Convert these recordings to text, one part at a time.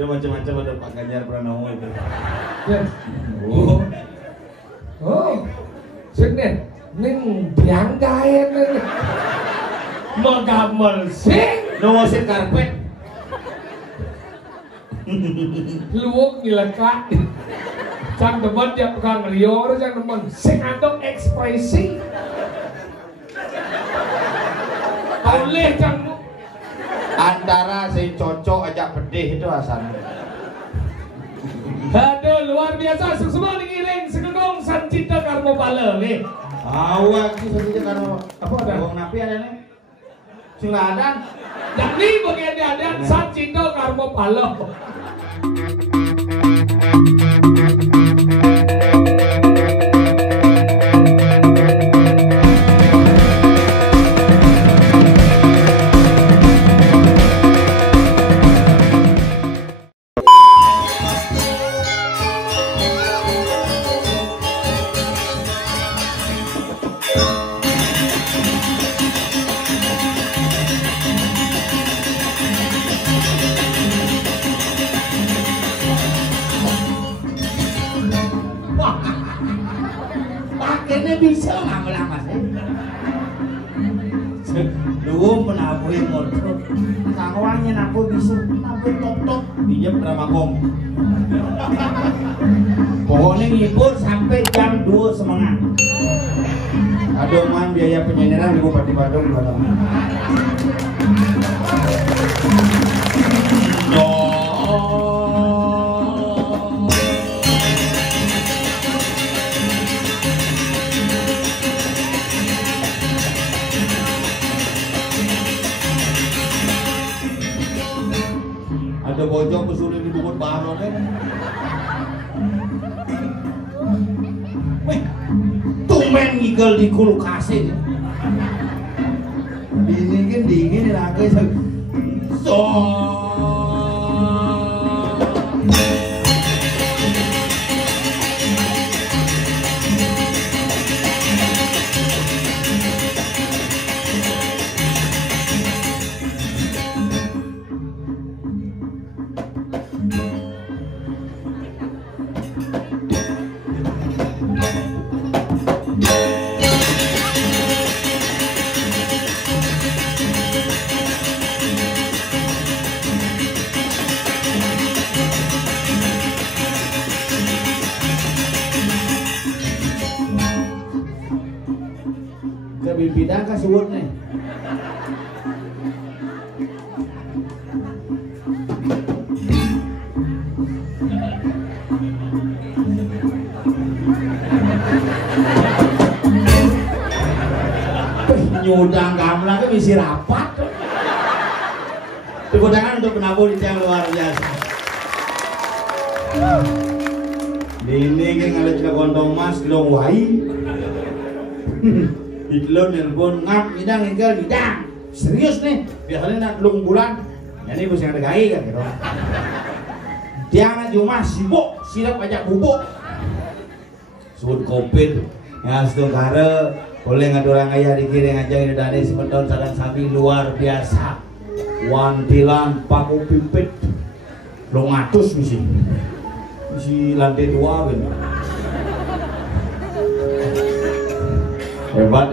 Dia macam-macam ada Pak Ganjar Pranowo itu. Oh, sini, neng biang kaya neng, mau gamel sing, Nomosin karpet. luwuk ngilekak. Cang demen ya tukang Rio, cang demen sing antuk ekspresi. Oleh cang Antara si cocok aja pedih itu asalnya. aduh luar biasa, semua digiring segegong Sancita Karmo Pala nih. Awak sih saja karena Apa ada? Wong napi ada nih. Sing ada. Jadi bagian ada Sancita Karmo Pala. Pakainya bisa lama-lama sih. Lu penabuhin motor. Kawangnya nabu bisa nabu tok-tok pinjam drama kom. Pokoknya ngibur sampai jam 2 semangat. Aduh man biaya penyanyian di Bupati Bandung berapa? Ada bojong kesulitan di bukut bahan kan? Weh, tumben ngigel di kulkasin. Dingin dingin lagi so. Bidang ka suwot nih. Nyudang gamelan ke misi rapat. Tepuk tangan untuk penabur yang luar biasa. Ini kan ada juga kontong mas long wai. Ditlon nelpon ngap bidang inggal bidang serius nih biasanya nak lung bulan jadi bos yang ada gai kan gitu tiang nak cuma sibuk silap ajak bubuk suut covid ya setung kare boleh ngadorang ayah dikiring aja ini dari sebentar sadang sapi luar biasa wantilan paku pipit lo ngatus misi lantai 2 bener. Hebat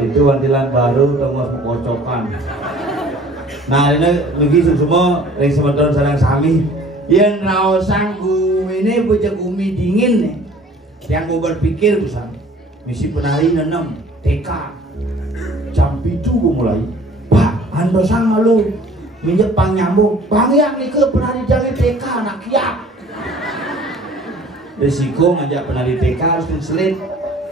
itu wantilan baru tengah pengocokan. Nah ini lagi semua yang sebentar sarang sami yang raosang ini punya gumi dingin nih yang gue berpikir pesan misi penari nenem TK jam itu gue mulai Pak ando sang lu minyak pang nyambung bang yang nih ke penari jangan TK anak kiap resiko ngajak penari TK harus diselit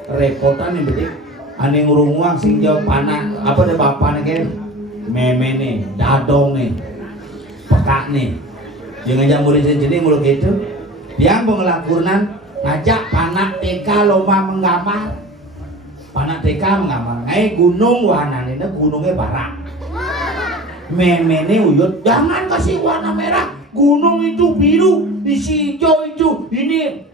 repotan yang betik aneh ngurunguang sing jauh panak apa ada bapak nih meme nih dadong nih pekak nih yang ngajak murid jadi mulut gitu dia mau ngelakunan ngajak panak TK lomba menggambar panak TK menggambar gunung warna ini gunungnya barak meme nih uyut jangan kasih warna merah gunung itu biru isi hijau itu ini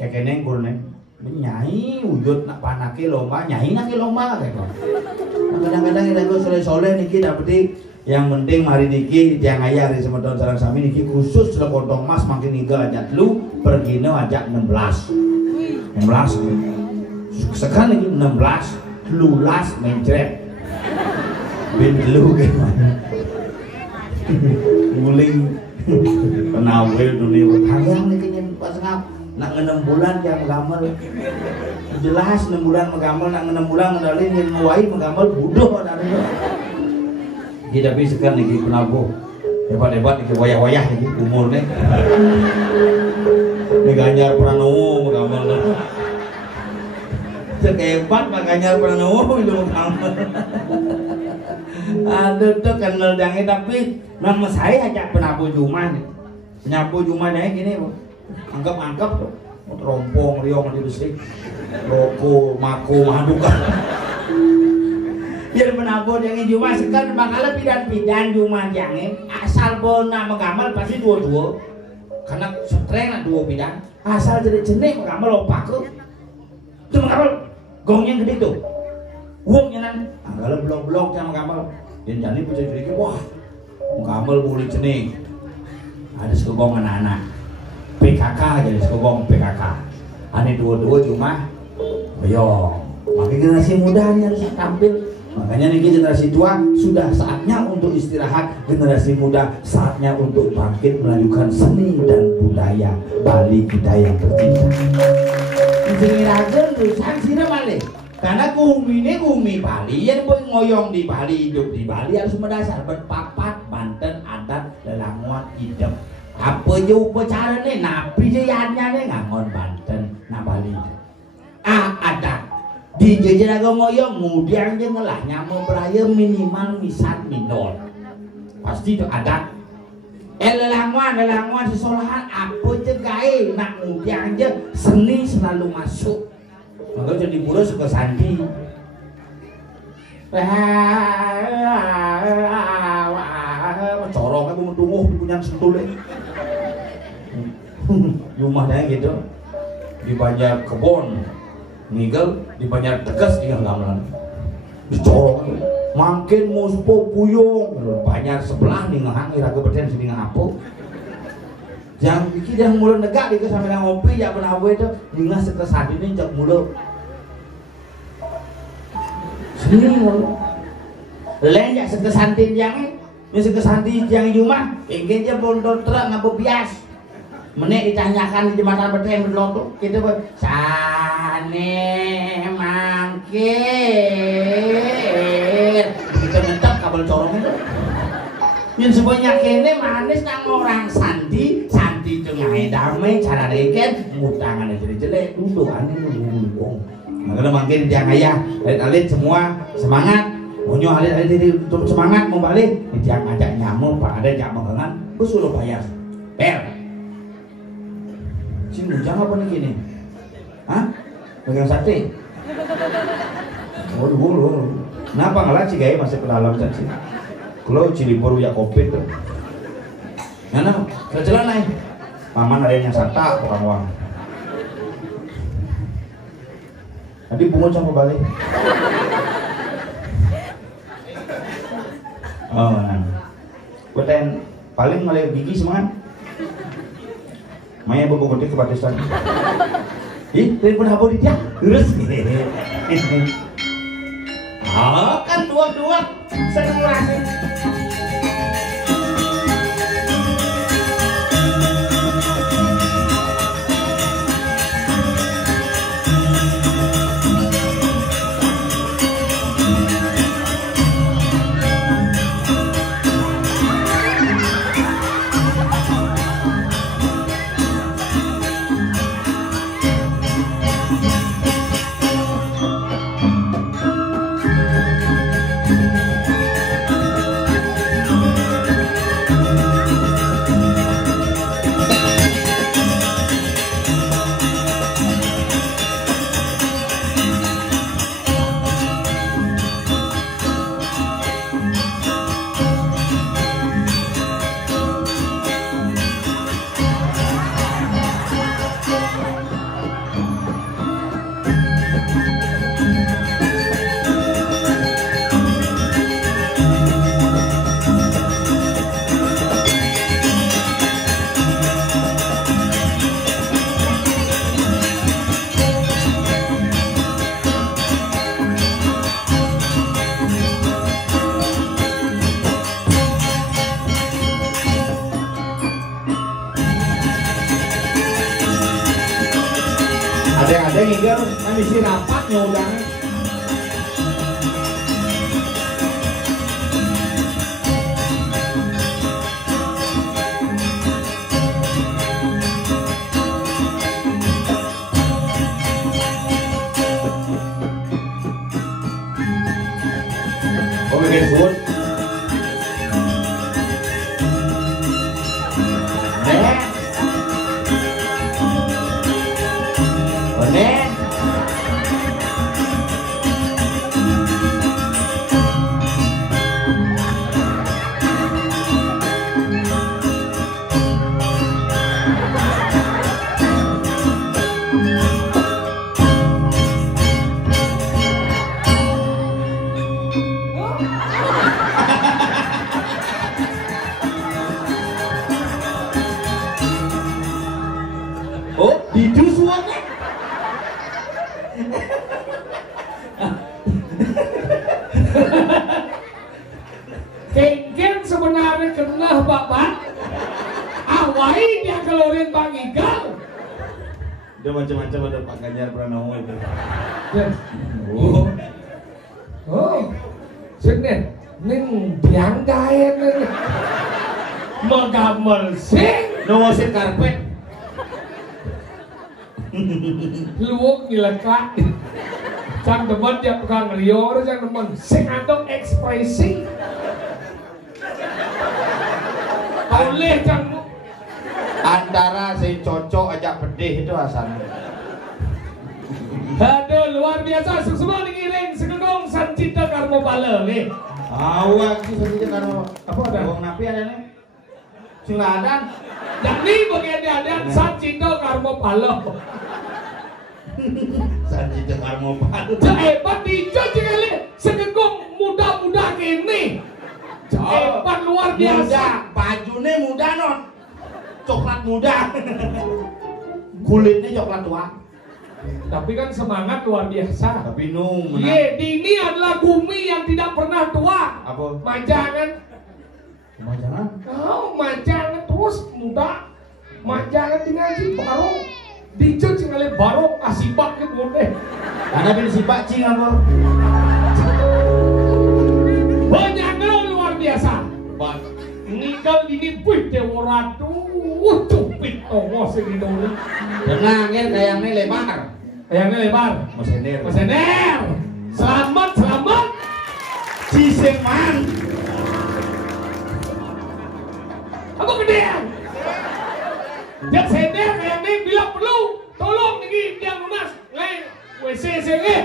kayak keneng kurang nyai wujud nak panake lomba nyai nak lomba kayak kadang-kadang kita gue soleh-soleh nih kita berarti Yang penting mari niki tiang ayah hari semedon sareng sami niki khusus lekotong mas makin ninggal aja lu pergine ajak 16 sekarang niki 16 lulas mencret ben lu gimana nguling penawe dunia hayang niki nyen pas ngap nak 6 bulan yang gamel jelas 6 bulan megamel nak 6 bulan ngendalin nyen muai megamel bodoh dari jadi tapi sekarang lagi penabuh hebat-hebat lagi wayah-wayah lagi umurnya ini Ganjar Pranowo mengamal sekebat Pak Ganjar Pranowo itu mengamal aduh tuh kenal jangan tapi nama saya ajak penabuh Juman penyapu Jumannya gini anggap tuh terompong riong di besi loko mako madukan jadi penabuh yang cuma sekarang bakal pidan cuma jangan asal bona mengamal pasti dua karena streng lah 2 pidan asal jadi jenik mengamal opak itu mengamal gongnya gede tuh uangnya nan kalau blok-blok yang mengamal dan jadi punya jadi wah mengamal boleh jenik ada sekegong anak-anak PKK jadi sekegong PKK aneh dua cuma boyong makanya generasi muda ini harus tampil. Makanya nih generasi tua sudah saatnya untuk istirahat, generasi muda saatnya untuk bangkit melanjutkan seni dan budaya Bali kita yang tercinta. Sini aja tulisan sini balik, karena kumi Bali yang ngoyong di Bali hidup di Bali harus mendasar berpapat Banten adat lelanguan hidup. Apa je upacara nih, napi je yannya nih ngangon Banten na Bali. Adat di jajan agak ngoyong mudian je ngelah nyamu beraya minimal misal minor pasti itu adat lelanguan sesolahan apa je gae nak mudian je seni selalu masuk maka jadi pura suka sandi corong aku mendunguh di punya sentul rumahnya gitu di banyak kebon nigel di banyak tegas dia gamelan dicorong makin muspo puyung banyak sebelah nih ngahang iraga beten sini ngapo yang bikin dia mulai negak dia sampai ngopi ya pernah gue itu hingga sekesat ini jak mulu sini mulu lain ya sekesantin yang cuma ingin dia bondol terak ngapa bias menek ditanyakan di jembatan beten berlotok kita buat sane mangkir kita ngetap kabel corong itu yang sebanyak ini manis nang orang santi itu ngai damai cara reken ngutangan jadi jelek duduk aneh ngomong makanya makin dia ayah alit semua semangat monyo alit untuk semangat mau balik dia ngajak nyamuk pak ada jak mengengan suruh bayar per sini ujang apa nih gini? Hah? Pegang sate? Waduh, kenapa ngalah sih gaya masih ke dalam sih? Kalau Cilibur ya kopi tuh. Mana? Kejalan naik. Paman ada yang sata orang uang. Tadi bunga coba balik. Oh, nah. Beten paling mulai gigi semangat. Maya bobo gede ke Pakistan. Ih, telepon habo di dia. Terus. Kan dua seneng langsung. Kan isi rapatnya udah. Bikin food. Kengken sebenarnya kena bapak awai dia keluarin Bang Igal. Dia macam-macam ada Pak Ganjar Pranowo itu. Oh, sini ning biang gaen nih megamel sing Nomosin karpet. luwuk nilekak cang demen dia pegang rior cang demen sing antuk ekspresi oleh cang Antara si cocok aja pedih itu asalnya. aduh luar biasa semua digiring segegong Sancita Karmo Bala nih Awak sih saja karena apa ada wong napi ada nih. Suladan. yakni bagian ada Sancita Karmo Bala Sancita Karmo Bala. hebat dijo kali segegong muda-muda kini hebat luar biasa Bajunya muda non. Coklat muda. Kulitnya coklat tua. tapi kan semangat luar biasa. Tapi nung Ye, Dini adalah bumi yang tidak pernah tua. apa? Majangan. Jangan. Oh, majangan terus muda. Majangan tinggal si baru. Dicut tinggal baru asibak ke boleh. Ada bin si Pak Cing apa? Banyaknya luar biasa. Nikal ini puih deworatu. Cupit tongos ini dulu. Tenang ya, kayaknya lebar. Kayaknya lebar. Mesener. Mesener. Selamat, selamat. Ciseman. Apa gedean? Dia sender kayaknya bilang perlu. Tolong nih yang lunas. WC sini.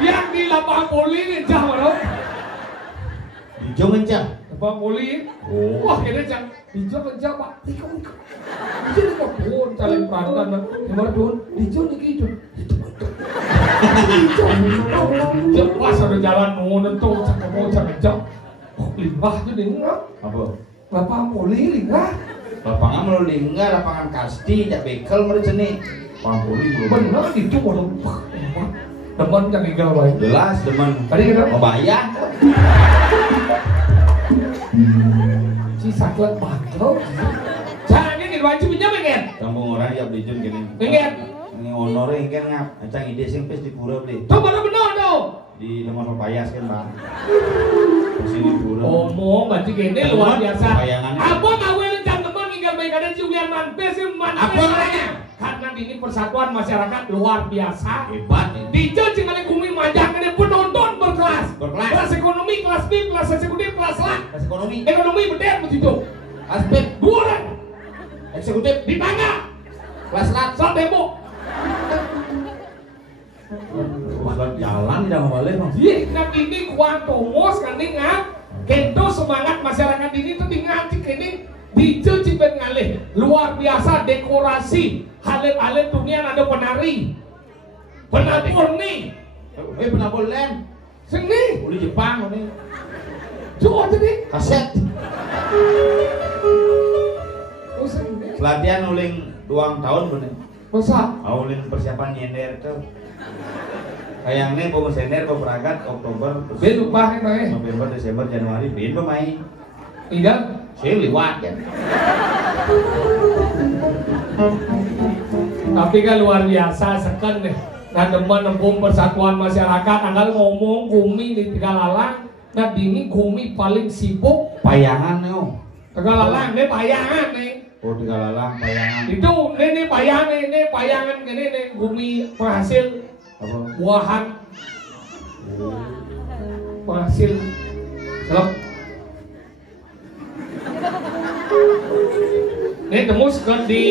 Yang di lapangan poli ini jauh dong. Hijau kencang. Lapangan poli. Wah kira jang. Hijau kencang pak. Hijau kok pun calon perantan. Gimana pun? Hijau nih hijau. Hijau. Pas ada jalan nunggu tuh. Cakap mau cakap jauh. Limbah jadi enggak. Apa? Lapangan poli limbah. Lapangan melulingga, lapangan kasti, jak bekel mereceni. Pampuli belum. Benar itu waduh. Teman yang tinggal baik. Jelas teman. Tadi kita mau bayar. si saklat bantul. Jangan ini wajib pinjam kan? Kampung orang ya beli jun gini. Pengen. Ini honornya ingin ngap. Acang ide sing pes di pura beli. Coba benar dong. Di nomor payas kan bang. Di sini pura. Omong berarti gini luar biasa. Bayangan. Apa ngawelin jam teman tinggal baik ada Julian Manpes mana? Apa namanya? Karena ini persatuan masyarakat luar biasa. Hebat. Dijauh cengali bumi majang ini penonton berkelas. Berkelas. Kelas ekonomi, kelas B, kelas eksekutif, kelas A. Kelas ekonomi. Ekonomi bener begitu. Kelas B. Bulan Eksekutif. di tangga. Kelas lat. Saat demo. Kelas jalan tidak mau balik bang. Iya, nah ini kuantomos kan ini ngap. Kento semangat masyarakat ini tuh ngacik ini dicuci ben ngalih. Luar biasa dekorasi. Halet-halet dunia ada penari. Penabur nih. Penabur lem. Sini. Uli Jepang ini. Coba tadi. Kaset. Oh sini. Latihan uling 2 tahun bener. Masa? Ulin persiapan nyender tuh. Kayaknya mau sender mau berangkat Oktober terus Ben lupa kan November Desember Januari ben pemain. Iya. Saya liwat ya. Tapi kan luar biasa sekan deh. Nah demen nembung persatuan masyarakat, anggal ngomong Gumi di Tegalalang. Nah dini Gumi paling sibuk Payangan yo. Tegalalang, ini payangan nih. Oh Tegalalang payangan. Itu ini payangan ini payangan gini nih Gumi penghasil Apa? buahan, penghasil. Selop. Ini temu di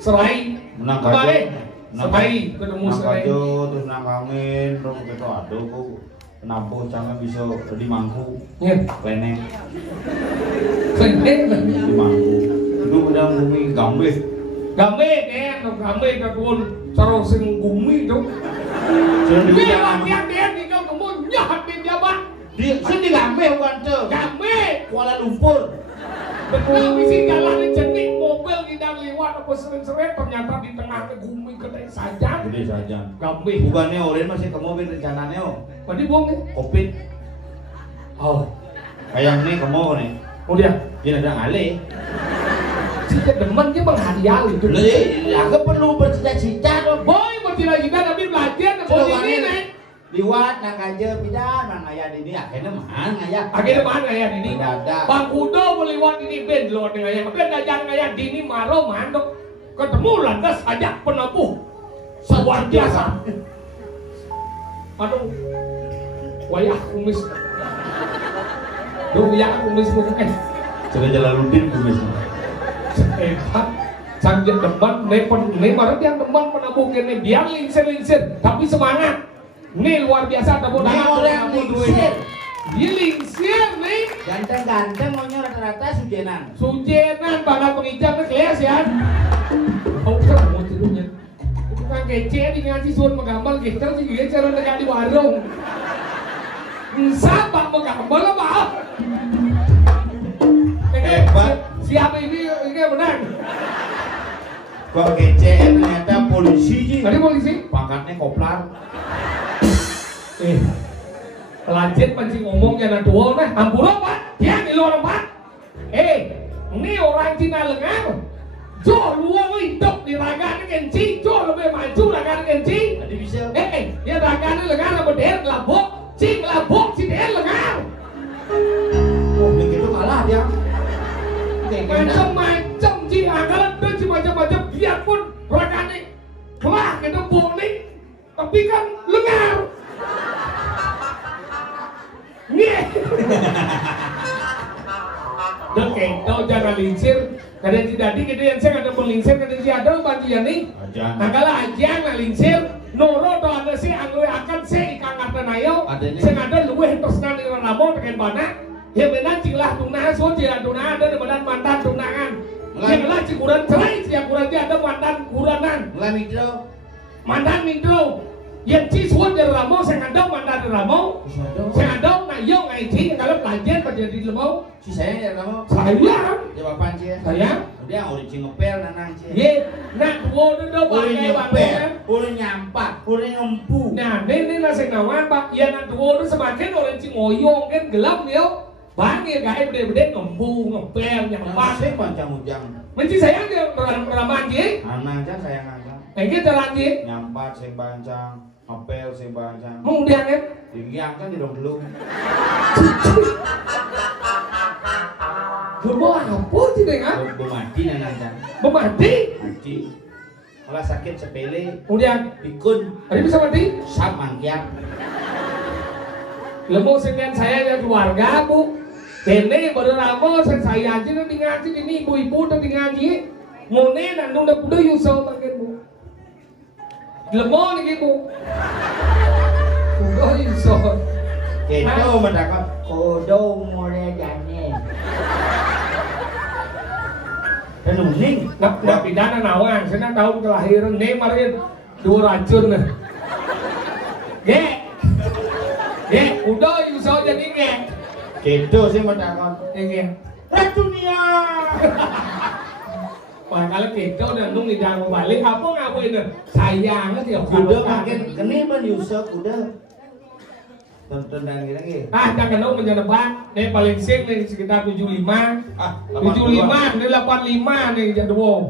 Serai. Menang Kemarin kajo. Serai ketemu Nang Serai. kajo terus nang angin terus kita aduh kok kenapa jangan bisa di mangku Iya. leneng Keren. di mangku itu udah bumi gambis Gambe den, gambe kadun cara sing Gumi itu. jadi Gue dia bagian den tinggal kamu nyahat di jabat. di sini gambis bukan tuh Gambe. Kuala Lumpur Betul misi jalan jenik mobil tidak lewat apa sering-sering ternyata di tengah Gumi gede saja. gede saja Gambe. bukannya orang masih kamu rencananya Tadi bohong ya? covid Oh, kayak nih kamu nih kemudian dia ada alih jika demen dia menghadiah itu. aku perlu bercita-cita dong Boy bercita-cita tapi belajar boy ini nih. liwat nang aja pindah nang ayah ini akhirnya mana ayah Akhirnya mana ya ini? mendadak Bang Kudo meliwat ini ben lewat dengan ayah. Ben ajar ayah dini maro mandok. Ketemu lantas ajak penabuh luar biasa. Aduh, wayah kumis. Duh, wayah kumis mungkin. coba Jalaluddin kumis Hebat. Sanjat depan, nih marah yang depan penabuh kene biar lingsir-lingsir, tapi semangat. Nih luar biasa ada Nih orang lingsir. Dia lingsir nih. ganteng-ganteng maunya rata-rata sujenan Sujenan bakal pengijang nih kelas ya. Oh, mau tidurnya. Itu kan kece di ngaji suun menggambar gitu sih dia cara dekat di warung. Sabak menggambar apa? Hebat. Siapa ini menang? kok kece ternyata polisi sih Tadi polisi? pangkatnya koplar Lanjut pancing ngomong ya tua nah ampura pak dia di luar pak ini orang Cina lengan Jo luang hidup di raga ini kenci Jo lebih maju raga ini kenci tadi bisa dia raga ini lengan apa dia labok si dia lengan oh begitu kalah dia macam-macam si anggaran dan si macam-macam biarpun raga ini kelah kita boleh tapi kan lengan Nih. Dok kento jangan lincir. Kadang tidak di gitu yang saya ada melincir kadang si ada bantuan nih. Nah kalau aja nggak lincir, noro do ada sih anggur akan saya ikan kata nayo. Saya ada luweh terus nanti orang lama dengan mana? Ya benar cilah tunah so cilah tunah ada di badan mantan tunangan. Yang lah cikuran cerai siang kurang dia ada mantan kuranan. mulai mikro Mantan mintro. Yang ciswan dari Ramo, saya ngadau mantan dari Ramo. Saya ngadau, nah yo ngaji, kalau pelajar pada di Lemau. si saya ya kamu Saya, jawaban sih saya, dia udah ngepel nanang sih ye, nak dua udah udah pakai nyepel bangunan. udah nyampak udah ngempu Nah, ini nasi nawan pak, ya nak dua udah semakin orang ngoyong kan gelap yo. Bang ya gaya bede-bede ngempu, ngepel, nyampak. saya pancang ujang Menci saya dia beraman je, anak aja sayang aja ini jalan je. nyampak saya pancang ngepel saya pancang Kemudian kan, tinggi angkat di dong belum coba apa sih dengan? belum mati nanang kan Memati. mati kalau sakit sepele Kemudian, pikun ada bisa mati? sap mangkian Lemu dengan saya ya keluarga bu. Kene baru lama saya aja nanti ngaji ini ibu-ibu nanti ngaji. Ngone nandung dah kuda yuso makin bu. Lemu nih bu. Kuda yuso. Kedo mendapat kodo mulai jane dan uning Nak pidana nawang. Saya tahun kelahiran nih marin dua racun. Ge, kuda yuso jadi ge. kedo sih mendapat Ge. racunnya Wah kalau gitu nandung di dalam balik apa ngapain? Sayang sih. kuda makin kene ban Yusuf kuda tonton dan lagi Jangan dong menjadi nih paling sing nih sekitar 75 ah 75 nih 85 nih jadwal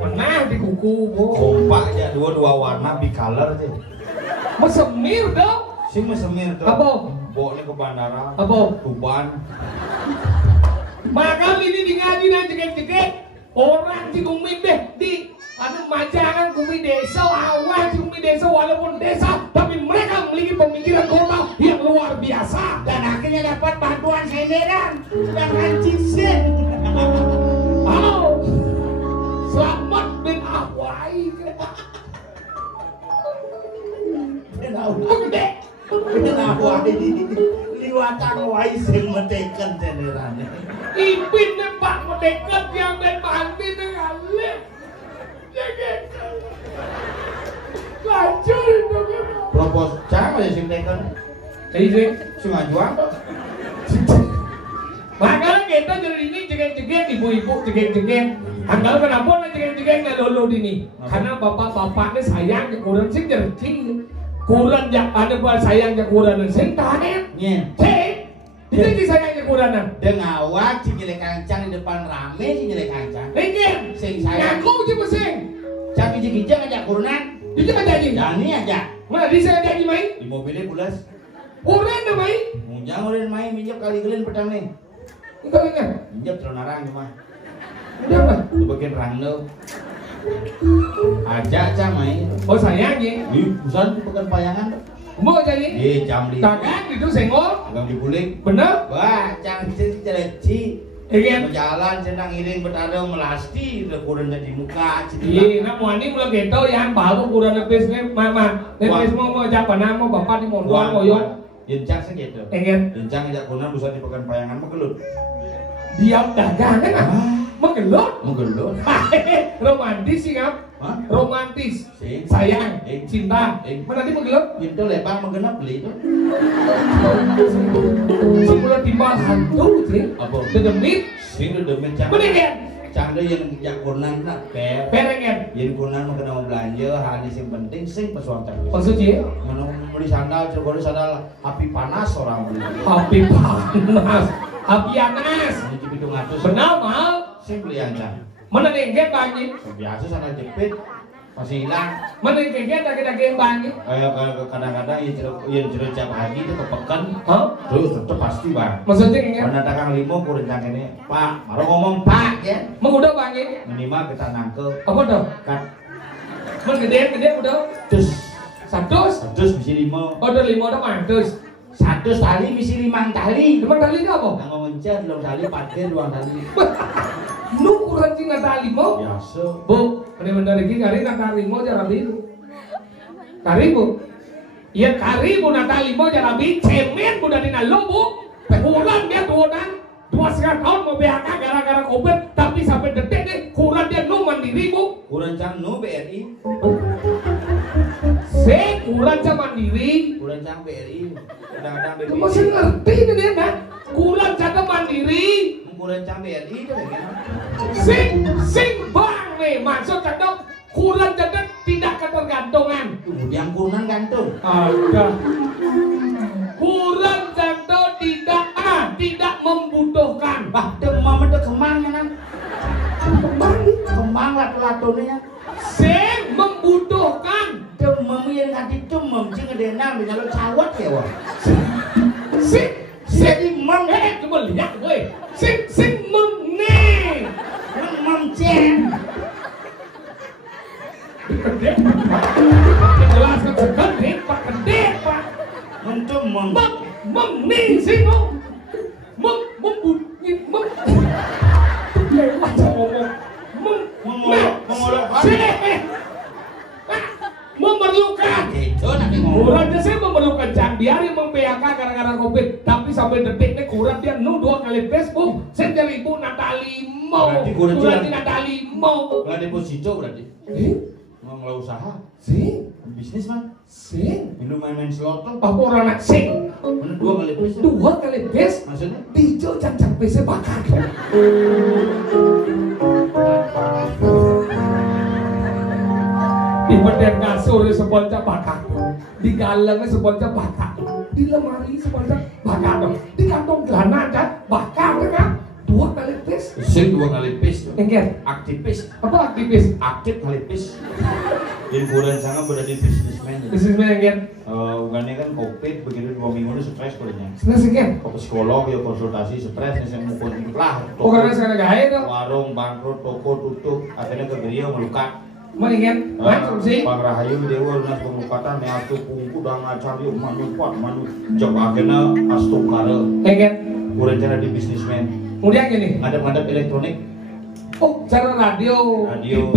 Mana di kuku, Bu? Kompak aja dua warna bicolor tuh. Mesemir dong. Sing mesemir tuh. Apa? Bawa ke bandara. Apa? Tuban. Maka ini di ngaji dan cekek-cekek orang di Kumi deh di majangan Kumi desa awal di Kumi desa walaupun desa tapi mereka memiliki pemikiran kota yang luar biasa Dan akhirnya dapat bantuan senderan. Sedangkan Cinsen. halo selamat bin Ahwai gede Kenapa ini? Liwatan wae sing meteken senderane. ipin nih Pak mendekat yang ben mandi dengan le lancur itu kan Propos cara ya sing teken. jadi Sing ngajuan tuh. makanya kita jadi ini cekek-cekek ibu-ibu cekek-cekek anggal kenapa lah cekek-cekek nggak lolo ini karena bapak-bapaknya sayang ke kurang sih jerci kurang jak ada buat sayang ke kurang sing tanet Nye. sing ini sayang ke kurang Dengawak si jelek kancang di depan rame si jelek kancang. ingin Sing sayang. ngaku sih pusing Cak kijang ngajak kurunan. itu kan jadi Jani aja. mana di saya jadi main Di mobilnya pulas. kurang dah main Munjang udah main minjak kali gelin petang nih. enggak ingat Minjak telonarang cuma. udah lah Lu bagian rangno. Ajak cak main. oh sayangnya Ih, busan di pekan payangan. mau jadi Iya jam 5. dagang itu senggol Agak dibulik. bener Wah, cang si jeleci. ingin Berjalan senang iring bertarung melasti udah kurang di muka. iya nah mau ini mulai gitu yang baru kurang nepis nih mama nepis mau siapa nama bapak di mondok mau yuk Jencang segitu. ingin Jencang ajak kurunan busan di pekan payangan mah gelut. dia dagangan ah menggelut Menggelut. romantis sih ngap Hah? romantis Sing. sayang Ing. cinta mana di menggelut Pintu lebar menggenap beli itu. semula timbal hantu sih Apa? dedemit Sing udah mencang. mendingan Cang deh yang jak kurunan nak per. perengen Jadi kurunan mau kena mau belanja hal ini yang penting sing pesuang cang. maksudnya Mana beli sandal, coba sandal api panas orang beli. api panas api panas Ini cipitung ngatus. benar mal Sing beli yang cang. mana nengget bangi Biasa sandal jepit masih hilang. mana nengget daging bangi Kayak kadang-kadang yang cerita pagi itu kepekan. hah Terus tetep pasti bang. maksudnya nengget Karena dagang limo kurencang ini, Pak, baru ngomong Pak ya. mau udah bangi Minimal kita nangkep apa dah kan mau gede udah terus satu bisa limo. order 5 udah mantus Satu tali bisa 5 tali. cuma kali ini apa Nggak ngencet, belum tali parkir 2 tali. nu kurang cina tali mau Biasa. bu bener-bener lagi kari natali mau jarang biru karibu iya karibu natali mau jarang biru cemen udah dina lo bu kurang dia dua setengah tahun mau BHK gara-gara COVID tapi sampai detik deh kurang dia nu mandiri bu Kurencang no BRI, kurang cah mandiri kurencang BRI. Kadang-kadang BRI. masih ngerti nih dia kan kurang cah mandiri Kurencang BRI itu bagaimana? sing bang nih maksud cah kurang cah tidak ketergantungan Yang kurunan gantung. ada kurang jantung tidak membutuhkan Bah, demam itu kemang ya nan. Kemang latu-latunya. sing membutuhkan Demam yang nggak demam, sih ngedenang bisa lo cawat ya wah. sing Jadi mem, coba lihat gue sing memne memcen. gede jelaskan segede pak gede pak Untuk memne sing membunyi lewat ngomong memerlukan itu nanti ngomong. kurang saya memerlukan biar yang mem-PHK gara-gara COVID tapi sampai detik ini kurang dia nu 2 kali Facebook saya jadi ibu Natali mau Berarti kurang kurang jalan. Natali mau Nggak deposito berarti. Mau ngelah usaha, sing bisnis man. Minum main-main slot tuh. apa orang nak sing Mana 2 kali bis? 2 kali bes Maksudnya? dijo cancang PC bakar di beden kasur seponca bakar di galangnya seponca bakar di lemari seponca bakar di kantong celana aja bakar kan 2 kali tes Sing dua kali pis. Engger. Aktivis. Apa aktivis? Aktif kali pis. Jadi bulan sangat berada businessman. Bisnismen engger. Bukannya kan covid begitu 2 minggu ini stres kulitnya. Stres engger. Ke psikolog ya konsultasi stres nih saya mukul lah. Oh karena sekarang gawe tuh. Warung bangkrut, toko tutup, akhirnya ke geria melukat. Mana engger? Macam sih. Bang Rahayu dewa lunas pemukatan meatu pungku dah ngacari manufat manu jauh akhirnya astokara. Engger. Kurang cara di businessman. Kemudian gini. Ngadep-ngadep elektronik. Oh, cara radio, TV,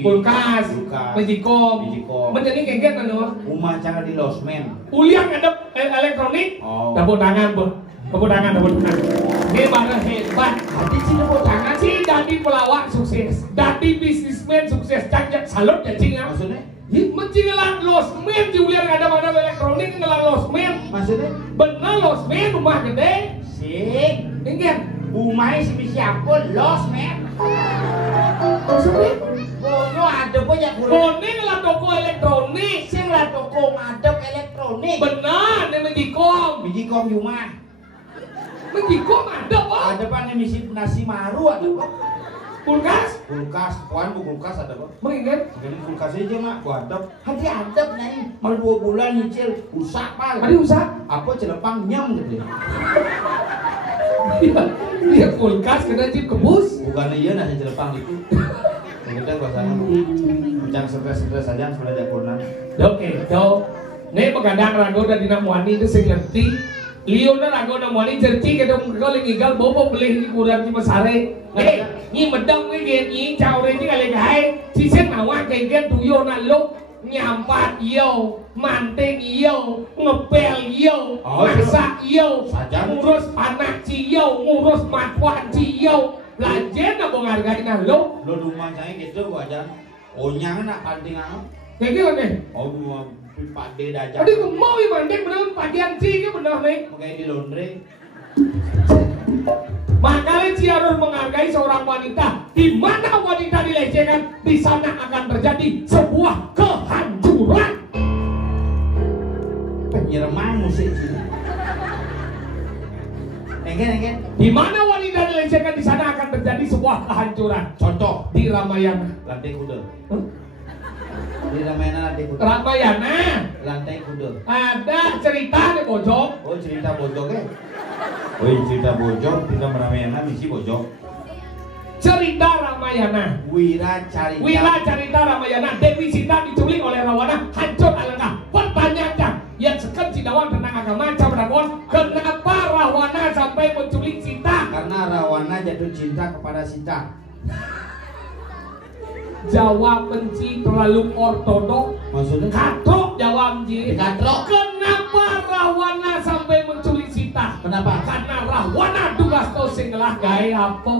kulkas, Magicom, menjadi kayak gitu. Rumah cara di losmen. Uliang ada elektronik, tepuk tangan bu, tepuk tangan. Ini mana hebat. Hati sih tepuk tangan sih, jadi pelawak sukses, jadi bisnismen sukses, canjak salut ya cing. Maksudnya? Mencilan losmen, Julian ada mana elektronik ngelang losmen. Maksudnya? Bener losmen rumah gede. Sik, Enggak. umai si siapun los men. Maksudnya? Bono ada banyak guru. Kuning lah toko elektronik. Sing lah toko ngadep elektronik. Benar, ini Magicom. Magicom Yuma. Magicom ada pak. Ada pak nih misi nasi maru ada pak. Kulkas? Kulkas, puan bu kulkas ada pak. Mengingat? Jadi kulkas aja mak, gua adep. Hati adep nih. Mal 2 bulan nyicil, rusak pak. Tadi usah? Apa celepang nyam gitu ya? Dia kulkas kena chip kebus. Bukannya iya nasi celepang itu. Kita bahasanya bincang stres-stres saja sebenarnya kurang. Oke, do. Nih pegadang rago dan dinamuani itu sing ngerti. Liu na rago namuani cerci kita kau lingigal bobo beli ni kurang cuma sare. Ni medang ni gen ni cau ni kali kai. Sisen nawa gen tuyo na lo nyampat iyo, manting iyo, ngepel iyo, masak iyo, ngurus anak ciyo, ngurus matwan ciyo. Lajen na menghargai na lo. Lo rumah saya gitu wajan. Onyang nak panting apa? Kayak gitu nih. Oh dua pade dajak. Tadi mau mandek bener pagian sih ke bener nih. Kayak di laundry. Makanya Ci harus menghargai seorang wanita. Di mana wanita dilecehkan, di sana akan terjadi sebuah kehancuran. Penyerman musik sini. Enggen. Di mana wanita dilecehkan, di sana akan terjadi sebuah kehancuran. Contoh Di Ramayana. lantai kuda. Di Ramayana lantai kuda. Ramayana. Lantai kuda. Ada cerita di pojok. Oh cerita bojok ya? Oh cerita bojok, kita Ramayana misi bojok. Cerita Ramayana. Wira Carita Ramayana. Dewi Sita diculik oleh Rawana, hancur alangkah. Pertanyaannya, yang sekan Cidawan tentang agama Cabragon, kenapa Rawana sampai menculik Sita? Karena Rawana jatuh cinta kepada Sita. Jawab benci terlalu ortodok. Maksudnya? Katrok jawab ji. Katrok. Kenapa Rawana sampai menculik Sita? Kenapa? Karena Rawana dugasto sing ngelah gawe apa?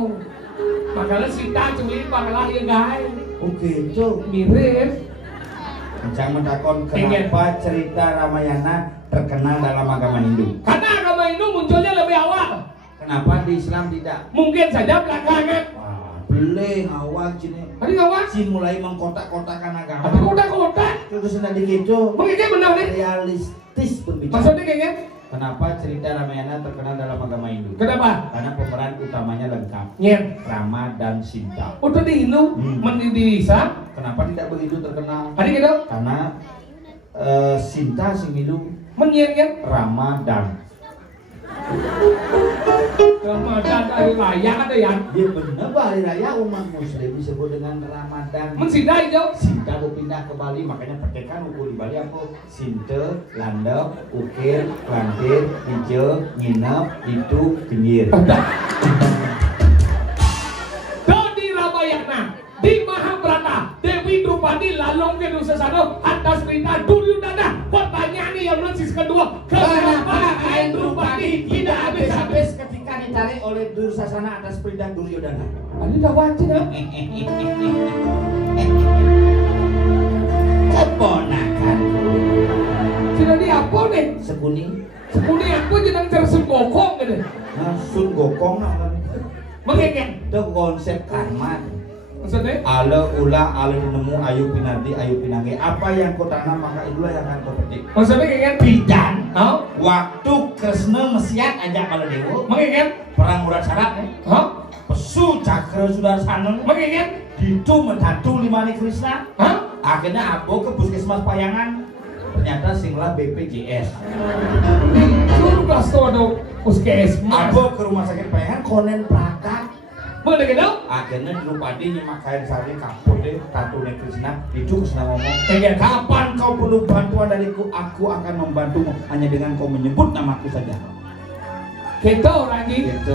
Makanya Sita culik pangelah ya gawe. Oke, cok. Mirip. Mencang mentakon kenapa cerita Ramayana terkenal dalam agama Hindu? Karena agama Hindu munculnya lebih awal. Kenapa di Islam tidak? Mungkin saja belakangan. Wah, beleng awal cini. Tadi awal? Si mulai mengkotak-kotakan agama. Tapi kotak-kotak. Terus sudah gitu. Mungkin benar nih. Realistis berbicara. Maksudnya kayaknya? Kenapa cerita Ramayana terkenal dalam agama Hindu? Kenapa? Karena pemeran utamanya lengkap. Nyen. Rama dan Sinta. Udah di Hindu, di Islam. Kenapa tidak begitu terkenal? Tadi gitu. Karena Sinta si Milu Menyen kan? Ramadan. Ramadan hari raya ada ya. Dia benar hari raya umat Muslim disebut dengan Ramadan. Mensinta itu. Sinta berpindah ke Bali, makanya perkekan ukur di Bali apa? Sinte, landep, ukir, lantir, hijau, nginep, itu, pinggir. Di Ramayana, di Mahabharata, Dewi Drupadi lalong ke Dusasana atas perintah Duryodhana. Pertanyaan yang lansis kedua, kenapa kain Drupadi tidak habis-habis Ketika ditarik oleh Dursasana atas perintah Duryodhana. Ini dah wajib ya? Keponakan. Jadi apa nih? Sekuni. Sekuni aku jadi tersebut gokong gitu. Sun gokong nak. Mengengeng. Itu konsep karma. Maksudnya? Ale ulah, ale nemu, ayu pinanti, ayu pinangi. Apa yang kau tanam maka itulah yang akan kau petik. Maksudnya kengeng? Bidan. Hah? Waktu Kresna Mesiat ajak kalau dewa. Mengengeng? Perang murad syarat. Hah? pesu Cakra Sudarsana Mengingat ditu mendatu limane Krishna. hah? Akhirnya abo ke puskesmas Payangan. Ternyata singlah BPJS. Itu kasih ada puskesmas. Abo ke rumah sakit Payangan konen prakat. Mana gitu? Akhirnya Drupadi nyemak kain sari kapur deh tatune Krishna. Itu Krishna ngomong, Pengen kapan kau perlu bantuan dariku, aku akan membantumu hanya dengan kau menyebut namaku saja. gitu lagi. Gitu.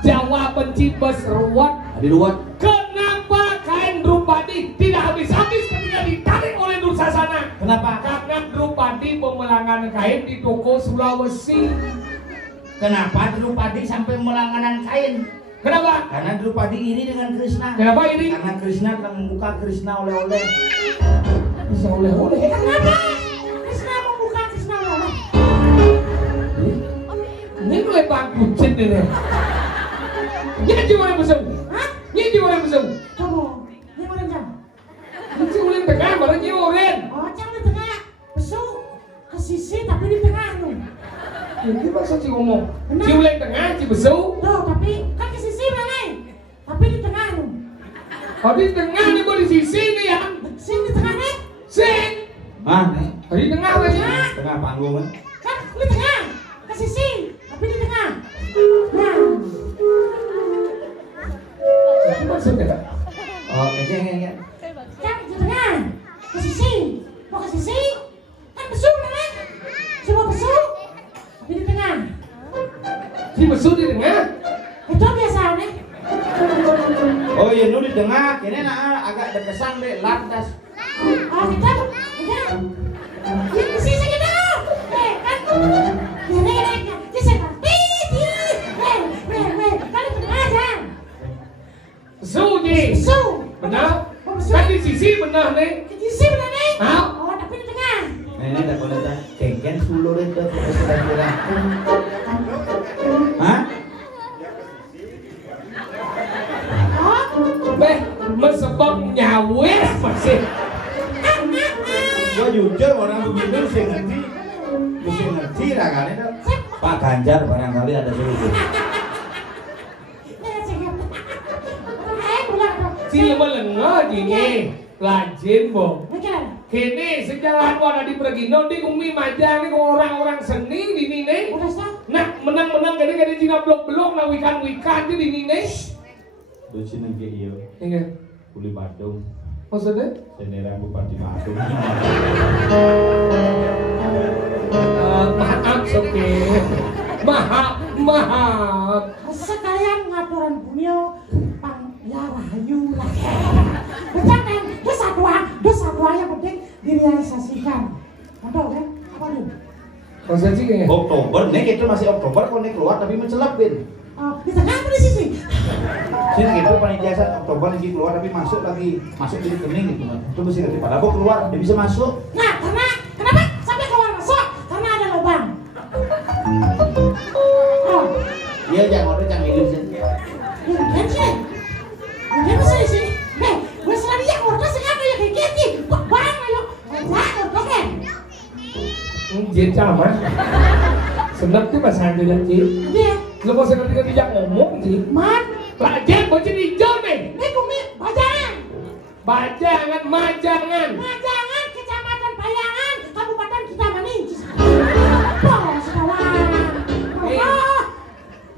Jawaban Cibes ruwet. Di luar. Kenapa kain Drupadi tidak habis-habis ketika ditarik oleh Dursasana? Kenapa? Karena Drupadi pemelangan kain di toko Sulawesi. Kenapa Drupadi sampai melangganan kain? Kenapa? Karena Drupadi iri dengan Krishna. Kenapa ini? Karena Krishna telah membuka Krishna oleh-oleh. Bisa oleh-oleh. Kenapa? Krishna membuka Krishna oleh. Ini mulai bangkucin ini. Ini cuma yang besar. Hah? Ini cuma yang besar. Coba, ini mau jam. Ini cuma yang tengah, baru nyoren. Oh, jangan di tengah. Besok ke sisi tapi di tengah nu. Ini maksud si ngomong. Benar. Si uleng tengah, si besu. Tuh, tapi kan ke sisi mana? Tapi di tengah nu. Oh di tengah nih, bu di sisi nih ya. Sini di tengah nih. Sing. Hah? Nih? Di tengah aja. Tengah panggung kan? Kan di tengah. Ke sisi, tapi di tengah. Nah, Itu maksudnya kan? Oh, kayaknya. kan di tengah. Ke sisi. Mau ke sisi? Kan besuk mana? Coba besuk. Tapi di tengah. Si besu di tengah. Itu biasanya. Oh iya, nu di tengah. Kayaknya nah, agak dekesan deh, lantas. Oh, kita. Di sisi kita. Kan. Ini. Di sini. Kan di tengah aja. Besu di. Besuk. Benar? Oh, besuk. Kan di sisi benar nih. Di sisi mana nih? Hah? Oh, tapi di tengah. Nah, ini tak boleh tak. Kengken suluh itu. Kira-kira. Hah? Oh. Beh, mesebab nyawes masih. Gua jujur orang begitu mesti ngerti lah kan itu. Pak Ganjar barangkali ada solusi. Si melengah gini. Lajin, Bang. Macam. Kini sejarah ada di Pergino di Umi Majang nih orang-orang seni di sini. Udah stop. Nah, menang-menang kadang-kadang Cina blok-blok nah wikan-wikan di sini. Lu sih nang iyo. Iya. Kuli Badung. Maksudnya? Senera Bupati Badung. Maaf, oke. Maaf. Sekalian ngaturan bunyo pang ya rahayu lah. Bercanda, dosa dua yang penting direalisasikan. Ada kan? Apa lu? Maksudnya sih kayaknya. Oktober, nih itu masih Oktober kok nih keluar tapi mencelap Bin. Di tengah apa di sisi? Sini gitu panitia saat Oktober lagi keluar tapi masuk di rekening gitu. Itu mesti ngerti pada aku keluar dia bisa masuk. Nah, kenapa sampai keluar masuk? Karena ada lubang. Oh, Iya jangan hidup sih. kan sih? Dia bisa di sini. Gue selalu yang warna sengaja ya kayak gitu. Bang, ayo. Oke. Jin sama. Senang tuh bahasa Indonesia Jin. Dia, Lu mau seketika tidak ngomong Jin. man, Lajin bocin hijau nih. ini kumi bajangan. Bajangan, majangan. Majangan, Kecamatan Payangan, Kabupaten Kintamani. Oh, sekawan. Oh,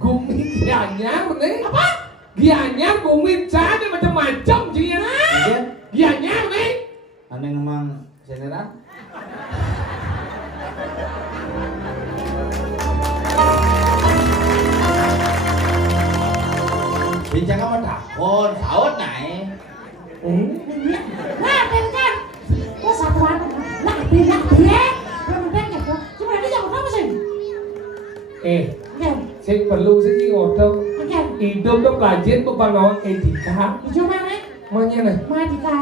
Gumi gianyar nih. apa? Gianyar gumi cade macam-macam Jin. Iya. Gianyar nih. Aneh ngomong senera. Bincang sama takon, saut naik. Nah, kan. Oh, satuan. Nah, dia. Kemudian gitu. Cuma dia jangan apa sih? Oke. Saya perlu sih ngotong. Oke. Hidup dong lajin pembangunan etika. Hijau mana? Mana nih? Madika,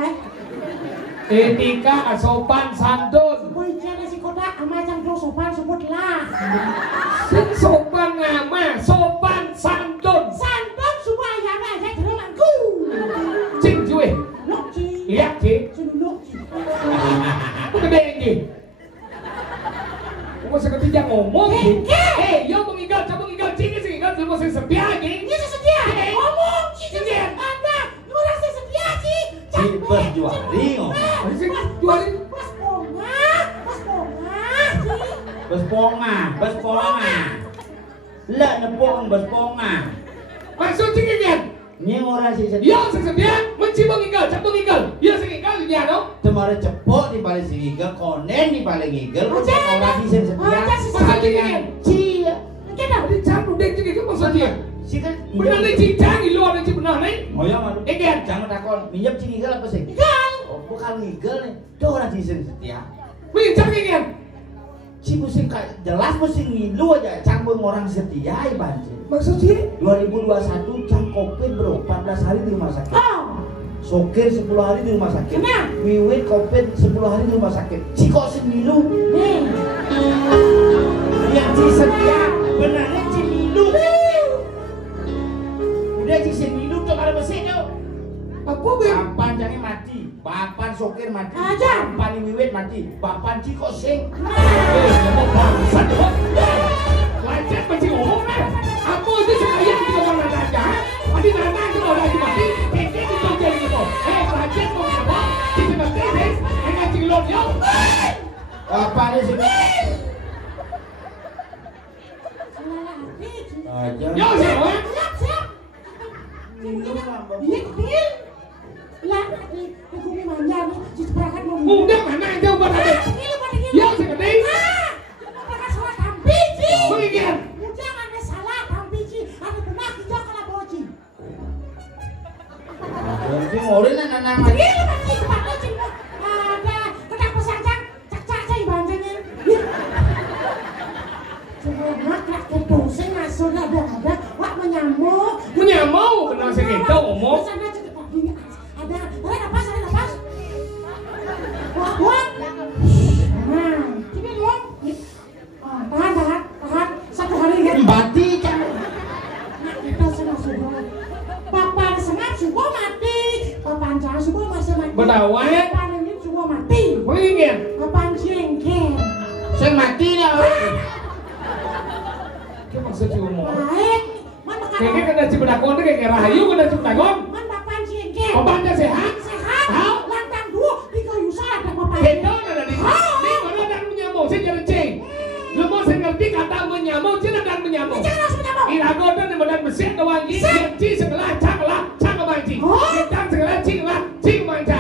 Etika sopan santun. boy jangan si kotak ama cangkro sopan sebut lah. Sing sopan nama, sopan santun. Santun semua ayam aja terlalu. Cing cuy. Lok ci. Iya cing. Suluk ci. Gede ini. Kamu seketika ngomong. Hei, Yo mengingat, coba mengingat cing sih, ingat lu masih setia lagi. Ini setia. Bes ponga. Lek nepung bes ponga. Maksud cingin. Nyeng ora sih setia. Ya sesedia mencium ngigel, cepet ngigel. Ya ngigel dunia no. Temare cepok di balik ngigel, konen di balik ngigel. Ora sih setia. Palingan. Cia. Kita di campur dek cingin maksudnya. Sikan. Benar nih cincang di luar nih benar nih. Oh ya mah. Egen. Jangan takon. Minjem ngigel apa sih? Ngigel. Oh, bukan ngigel nih. Tuh ora sih setia. Minjem ngigel. Si musim jelas musim ngilu aja cambung orang setia banjir. Maksudnya 2021 Cang Covid bro 14 hari di rumah sakit. Oh. Sokir 10 hari di rumah sakit. Kenapa? Wiwit Covid 10 hari di rumah sakit. Ciko semilu. Nih. Yang si setia benarnya cemilu. Udah si semilu tuh ada mesin tuh. Apa gue? Bapan jangan mati. Bapan sokir mati. Aja. Bapan wiwit mati. Bapan Ciko sing. Ngomong bangsat kok. Lanjut masih ngomong nih. Apa itu sekalian kita mau nanya aja? Tadi nanya itu mau lagi mati. Keke itu jadi gitu. Lanjut mau apa? Kita ngerti deh. Cing lon yo. Bapan di sini. Aja. Yo siapa? Siap. Minum lah, Bapak. Iya kecil. Lah, aku mau manja nih, si berangkat mau. Mudah mana aja buat ada. Yo seperti. Berangkat salah tampi sih. Mengingin. Udah ada salah tampi sih, ada benar kita kena boci. Jadi ngorin anak-anak mati. Iya pasti kepala sih. Ada kena pesantren, cak-cak saya banjanya. Cuma nak kedose ngasuh ada, wak menyamuk. Menyamau benar saya kita ngomong. Sana cepat gini. Ada napas. Wah. Nah, ini dong. Tahan. 1 hari ya. Mati Cang. Kita sudah. Papan sengat subuh mati. Papan jangan subuh masih mati. Berdawai. Papan ini subuh mati. Mengingin. Papan jengkel. Saya mati nih. Kita maksud ngomong. Baik. Mana Keke kena cipedakon tuh kayak rahayu kena cipedakon. Man papan jengkel. Obatnya sehat. Sehat. Tahu? Lantang 2 di kayu ada papan. Gendong ada di sini. Mana dan menyamuk saya jadi cing. Lemo saya ngerti kata menyamuk cina dan menyamuk. Jangan langsung menyamuk. Iragodan yang badan mesin kewangi. Ci segelah canglah kewangi. Gendang segelah cing manca.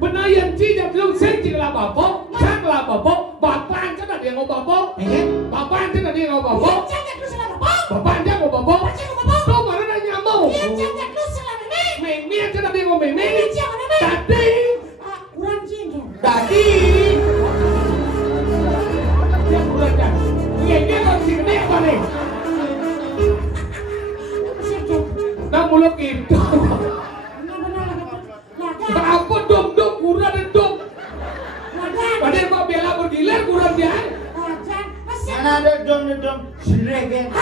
Benar yang ci yang belum sen cinglah bapok. Canglah bapok. Bapan kan ada yang ngomong bapok. Bapan kan ada yang ngomong bapok. Jangan lu selama bang. Bapan dia ngomong bapok. Baca ngomong. Tuh mana ada nyamuk. Jangan lu selama ini. Mimi kan ada yang ngomong mimi. Jangan ini. Tadi. Kurang jengkel. Tadi. Dia kurang dah. Dia kan si gede apa nih? Jengkel. Nah mulut gitu. Benar. Laga. Apa dom kurang dan dom. Laga. Padahal mau bela bergilir kurang dia. Laga. Mana ada dong silegen.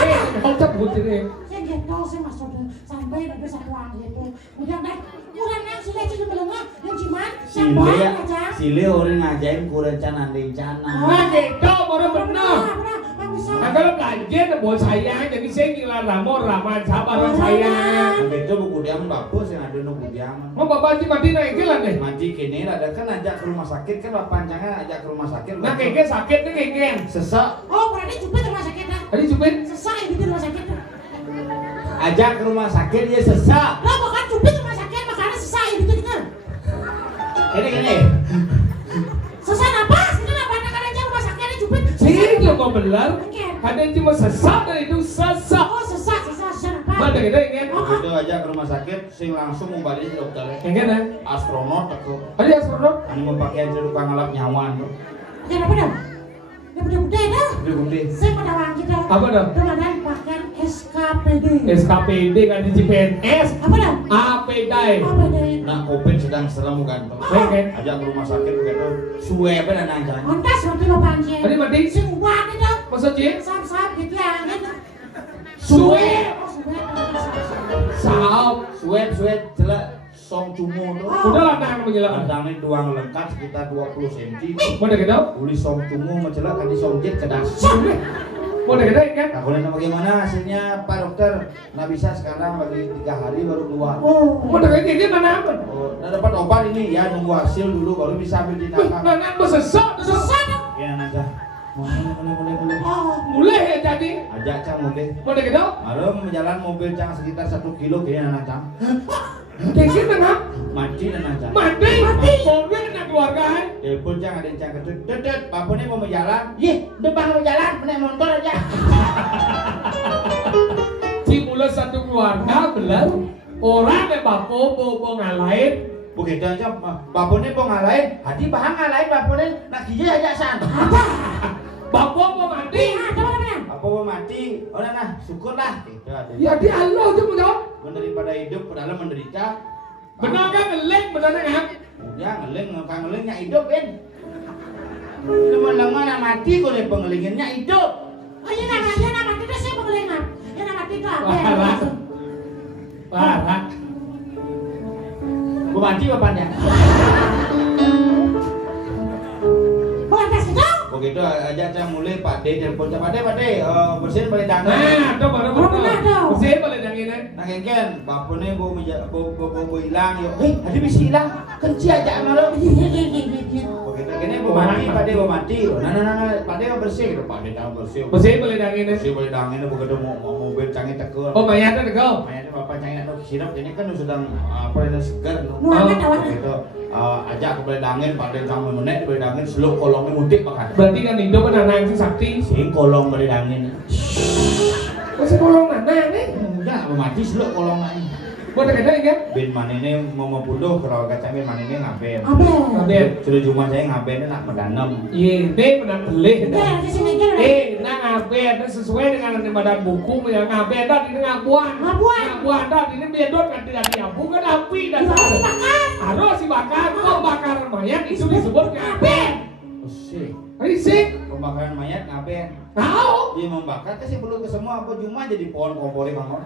Otak putih nih. Saya gitu saya masuk sampai ada satu orang gitu. Udah deh. Kurang yang sile sih belengah. Yang cuman sampai aja. Sile orang ngajain kurencan anding cana. Nah gitu baru benar. Benar. Bisa. Nah kalau belanja buat saya jadi saya gila raman sabaran saya. Begitu buku diaman bagus yang ada buku diaman. Mau bapak mati naik lah deh. Mati kini ada kan ajak ke rumah sakit kan bapak panjangnya ajak ke rumah sakit. Nah keke sakit nih keke. Sesak Oh berarti cupit rumah sakit dah. Tadi cupit. Selesai gitu rumah sakit dah. ajak ke rumah sakit dia sesak. Lah bukan cupit rumah sakit makanya selesai gitu gitu. Ini. Selesai napas itu apa aja rumah sakitnya cupit. Sih kok belar. Ada yang cuma sesak dan itu sesak. Oh sesak napas. Mana kita ingin? Begitu ajak ke rumah sakit, sing langsung mau balik ke dokternya. Ingin ya? Astronot aku. Ada astronot? Ini mau pakaian serupa ngalap nyawan tuh. Kenapa dah? Gede dah. Gede. Saya pada wangi dah. Apa dah? Kemudian pakaian SKPD. SKPD kan di CPNS. Apa dah? APD. APD. Nah, Covid sedang serem ganteng. Oke. Ajak ke rumah sakit begitu, suwe apa dan nanya. Ontas mati lo panjang. Tadi mati? Sing ubat itu. Maksudnya? Sam gitu ya gitu. Suwe. Oh suwe. Saop. Suwe celak song cumu tuh. Udah lah nah menjelaskan. Kadangnya doang lengkap sekitar 20 cm. Mau dah kita? Uli song cumu mencelak kan di song jet kedas. Mau dah kita kan? Aku nanya bagaimana hasilnya Pak Dokter? Nggak bisa sekarang lagi 3 hari baru keluar. Oh. Mau dah kita ini mana apa? Oh, nah dapat obat ini ya nunggu hasil dulu baru bisa ambil tindakan. Nah, sesak. Susah dong. Ya nanti. Boleh. Haji? Ajak cang mobil. Mau dek itu? Malam jalan mobil cang sekitar 1 kilo kayaknya anak cang. Dikit nang Mati anak cang. mati. Mobil kena keluarga. Telepon cang ada cang ketut. Dedet, bapak ini mau jalan. Yeh, depan mau jalan, naik motor aja. Cimula satu keluarga belar. Orang yang bapak bobo ngalahin. Begitu aja, bapak ini mau ngalahin. Hadi bahang ngalahin bapak ini. Nak gigi aja san. Bapak mau mati. Bapak mau mati. Oh nah, syukurlah. Gitu aja. Ya di Allah tu menjawab. Daripada hidup, padahal menderita. Benar kan ngeleng benar kan? Ya ngelengnya hidup kan. Lama-lama nak mati kau ni pengelinginnya hidup. Oh iya nak mati tu saya pengelingan. Ya nak mati tu apa? Parah. Gua mati bapaknya. Bukan tas itu? Begitu aja saya mulai Pak D telepon Pak D, bersihin balik dangan. Nah, tu baru Bersih boleh dangin eh. Nah kengken, bapak ni gua hilang yo. Ada bisa hilang. Kenci aja malu. Begitu kene gua mati. Nah, Pak D bersih gitu. Pak D tahu bersih. Bersih boleh dangin eh. Bersih boleh dangan begitu mau mobil canggih tekel. Oh, mayatnya tegau. Mayatnya bapak canggih nak sirap ini kan sedang apa itu segar. Muhammad awak. Begitu ajak ke boleh dangin Pak D kamu menit boleh dangin seluk kolongnya mudik makan. Berarti kan hidup kan anak yang sakti. Sing kolong boleh dangin. Masih kolong anak ni. Enggak, mati seluk kolong lain. Buat kena kan? Bin man ini mau puluh kalau kacang bin man ini ngaben. Ngaben. Sudah cuma saya ngaben nak mendanam. Iya, dia pernah beli. Dah, di sini kan. Nak ngaben sesuai dengan badan buku yang ngaben dah ini ngabuan. Ngabuan dah ini bedot kan tidak diabu kan api dah. Harus si bakar. Kau bakaran mayat itu disebut ngaben. Sih. Risik. Pembakaran mayat ngaben. Tahu? Dia membakar kasih perlu ke semua apa cuma jadi pohon kompori bangun.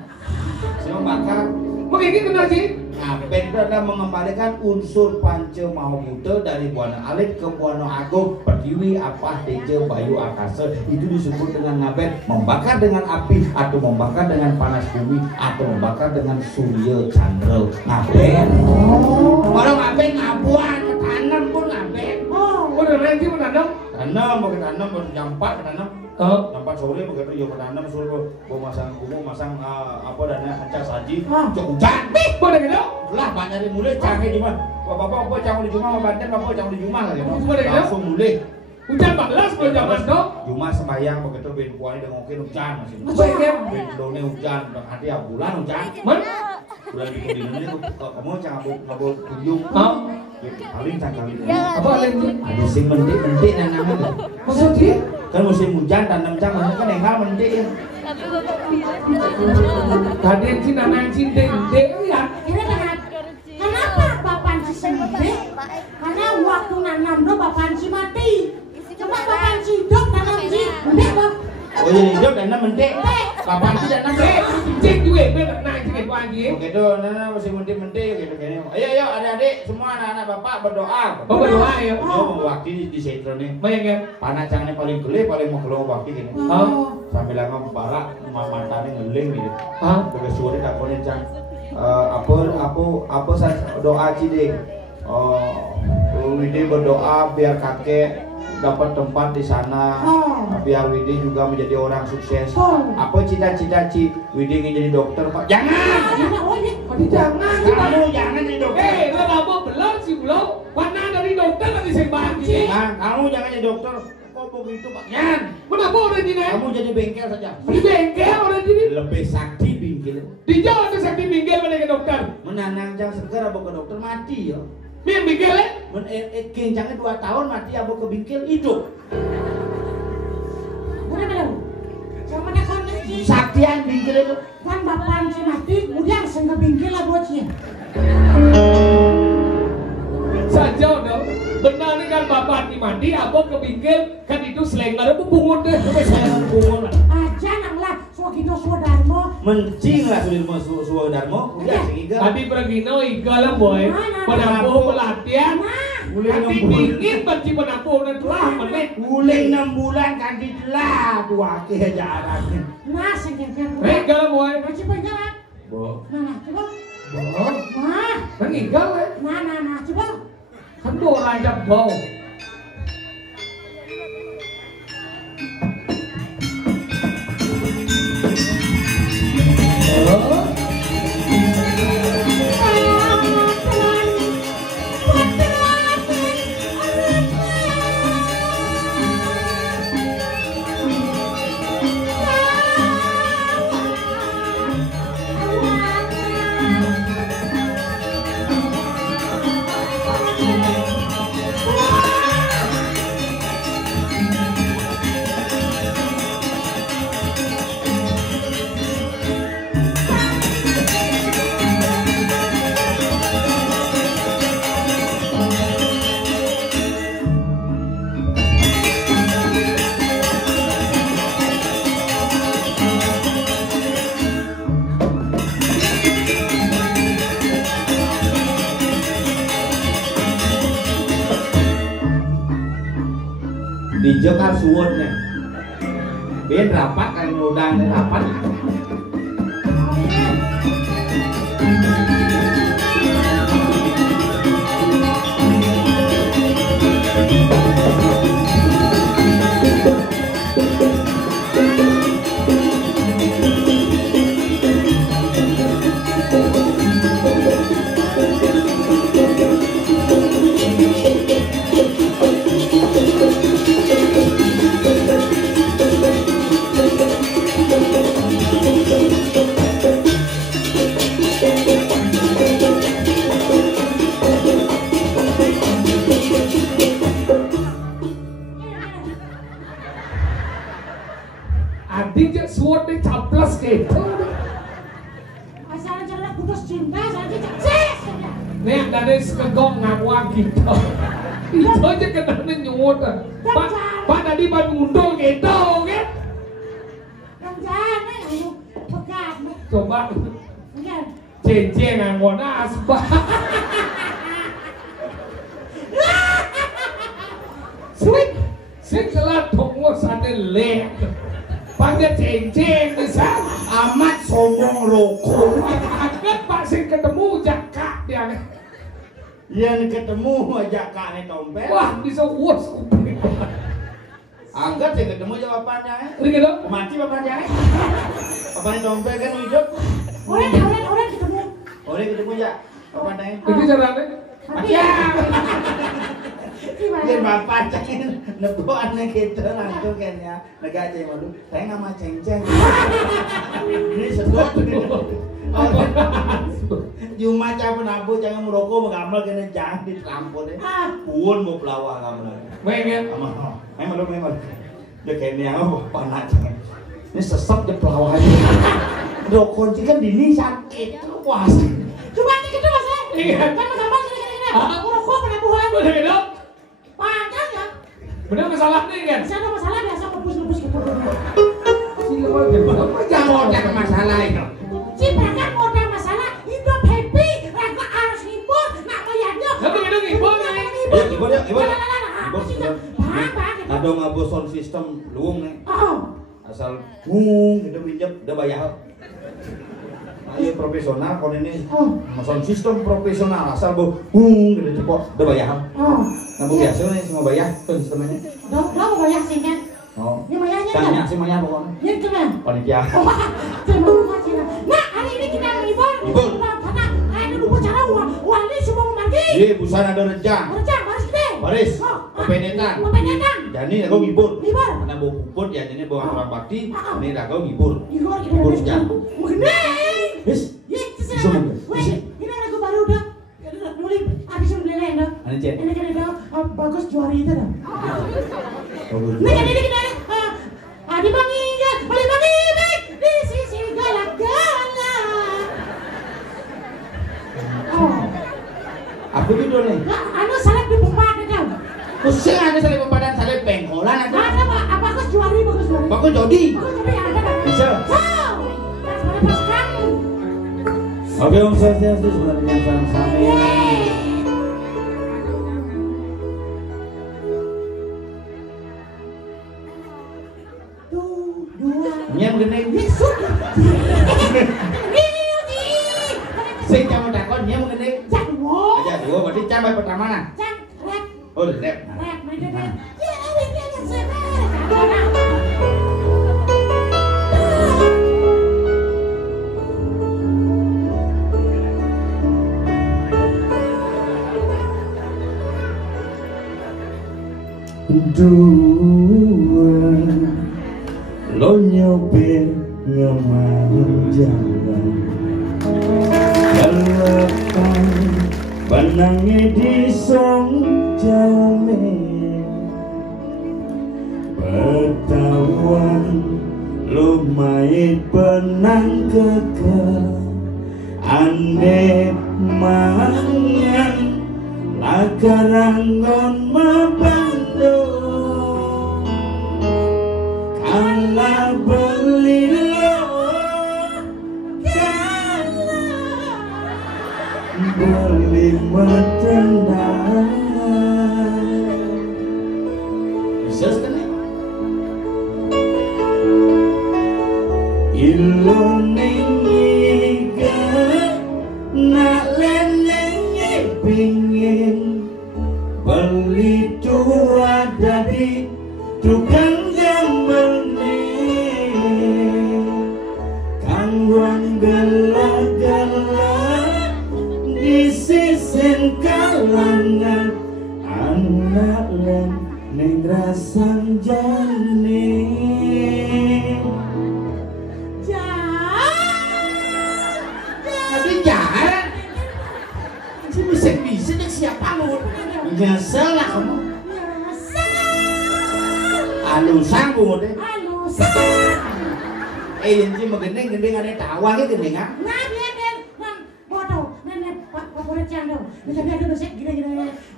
Saya membakar. Begini benar sih. Ngaben itu adalah mengembalikan unsur panca Mahabhuta dari Buana Alit ke Buana Agung, Pertiwi, Apah, Teja, Bayu, Akasa. Itu disebut dengan ngaben, membakar dengan api atau membakar dengan panas bumi atau membakar dengan surya chandra. Ngaben. Orang ngaben ngabuan, tanam pun ngaben. Udah nanti menanam. Tanam, pakai tanam, jam 4 tanam. Jam 4 sore begitu yo tanam suruh masang apa dana hancas saji. Cok hujan. Boleh gitu? Lah banyak dari mulai canggih di mana. Bapak apa jangan di rumah, Banten bapak jangan di rumah lagi. Boleh gitu? Langsung mulai. Hujan 14 boleh jam 4 dong. Cuma sembahyang begitu ben puani dengokin hujan masih. Baiknya. Ben done hujan, hati bulan hujan. Mana? Bulan bikin di ini kamu jangan ngabo kunjung. Paling tak kali. Apa lagi? Ada sing mendik nanamnya. Maksud dia? Kan musim hujan tanam cang kan enggak mendik ya. Tadi si nanang cinta ya. Kenapa bapak si sendiri? Karena waktu nanam do bapak si mati. Coba bapak si hidup tanam si mendik bang. Oh jadi hidup dan mendik. Bapak si dan mendik. Cek juga benar nanti gitu aja. Begitu, nana masih mendik gitu kayaknya. Ayo adik-adik semua anak-anak bapak berdoa. Berdoa ya. Dia mewakili di sentro nih. Baik ya. Panas cangnya paling gede paling mau keluar wakil gini. Sambil lama barak matanya ngeling gitu. Begitu sore dakonya cang. Apa doa cide. Widi berdoa biar kakek dapat tempat di sana, biar Widi juga menjadi orang sukses. Apa cita-cita Widi ingin jadi dokter Pak? Jangan! Jangan! Kamu jangan jadi dokter. Lo lama belar sih belum. Mana dari dokter nanti saya bagi. Jangan, kamu jangan jadi dokter. Kok begitu Pak? Jangan! Kenapa orang ini? Kamu jadi bengkel saja. Di bengkel orang ini? Lebih sakti bengkel. Di jalan ada sakti bengkel mana ke dokter? Menanang jang segar apa ke dokter mati ya. Yang bengkel ya? Kencangnya 2 tahun mati apa ke bengkel hidup. Udah belum? Sama ada koneksi. Saktian bengkel itu. Kan bapak si mati, kemudian sehingga bingkil lah buat sih. Saja dong. Benar nih kan bapak mati, abang ke bingkil kan itu selenggar apa bungut deh. Selenggar bungut lah. Aja nanglah, suagino suadarmo. Mencing lah suadarmo. Udah sehingga. Tadi pergino iga lah boy. Penampuh pelatihan. Nanti dingin benci penampuh dan telah menit. Mulai 6 bulan kan ditelah dua kejarannya. Nah, sengkengkeng. Iga boy. Masih penjalan. Bo. Nah, coba. Bo. Nah. Kan iga lah. Nah, coba. Kan doa aja bau. suwun nih. Biar rapat kan ngundang nih rapat. Adik suwon deh caplas gitu. Masalah jalan putus cinta saja cekses. Nih dari sekegong ngawak gitu. Itu aja kena nyuwun. Pak tadi ban ngundul gitu kan. Jangan ayo pegat. Coba Enggak. ceng ngawon asbak. Sik kelat tunggu sana lek. Panggil ceng bisa Amat sombong rokok. Anget pak sing ketemu jaka dia. Yang ketemu aja kak nih dompet. Wah bisa uas kuping. Angkat sih ketemu aja bapaknya. Ini gitu. Mati bapaknya. Bapaknya dompet kan hidup. Orang ketemu. Oleh ketemu aja bapaknya. Ini caranya. Mati ya. Gimana? Biar bapak cengin nebuannya gitu langsung kayaknya negara aja malu. Saya nggak mau ceng-ceng. Ini sedot. Cuma capek nabu jangan merokok mengamal kena jangan diterampun deh. Puan mau pelawak kamu lagi. Pengen. Memang. Dia kayaknya apa panas jangan. Ini sesek dia pelawak aja. Rokok kan dini sakit. Wah. Cuma ini gitu mas. Iya. Kan sama kira-kira. Rokok pelabuhan. Bener gitu. Panjang ya. Bener masalah nih kan. Saya ada masalah biasa ngebus gitu. Jangan ada masalah itu. Cipakan modal masalah hidup happy, raga harus hibur, nak bayarnya. Tapi kadang hibur nih. Ayo hibur ya, hibur. Bang. Ada ngabur sound system luung nih. Oh. Asal gitu pinjam udah bayar. Ayo profesional kalau ini sound system profesional asal gitu cepot udah bayar. Oh. Nabu biasa nih semua bayar sound systemnya. Dong bayar sih kan. Oh. Ini bayarnya kan. Tanya sih bayar pokoknya. Ini kemana? Panitia. Terima kasih. Nah, hari ini kita hibur. Hibur. Karena ada dua cara uang ini semua memargi. Iya, busana ada rejang. Rejang, baris gede. Baris. Kepedetan. Kepedetan. Jadi aku ngibur. Hibur. Karena mau kuput ya jadi bawa orang bakti. Ini aku ngibur. Hibur Hibur sejak. Mengenai. Yes. Iya, Bisa, sesuai. Bang. Wih, ini lagu baru udah. Nulis, habis beli lain dah. Ini cek. Ini kan ada bagus juara itu dah. Bagus. Ini kan Adi Bang Ingat, boleh Bang Ingat di sisi galak-galak. Oh, Aku tidur nih. nah, anu salib di pempadan dah. Pusing ada salib pempadan salib pengkolan aku. Ada apa? Bagus juara, bagus juara. Bagus jodi. Bagus juara ada dah. Bisa. So, pas kamu. Oke Om Swastiastu sebenarnya sama-sama. Nyam gede. Sing kamu takon nyam gede. Aja dua berarti cabai pertama nah. Oh, lep. Dua lo nyopir ngemang jalan kelepan panangnya di song jaume bertawan lumayan penang keke ane mangan lakarangon mabando ala beli lo beli metendang bisa sekali Iloniga nak lenengi pingin beli tua dari tukang gambelni kangguan gala-gala di sisen kalangan anak len neng rasang jani. Bisa deh siapa lu? Nyesel lah kamu. Alusan bu deh. Alusan. Ini mah gendeng ada tawa ke gendeng ah? Nah dia bodoh, nenek pak boleh cendol. Bisa dia dulu sih gila.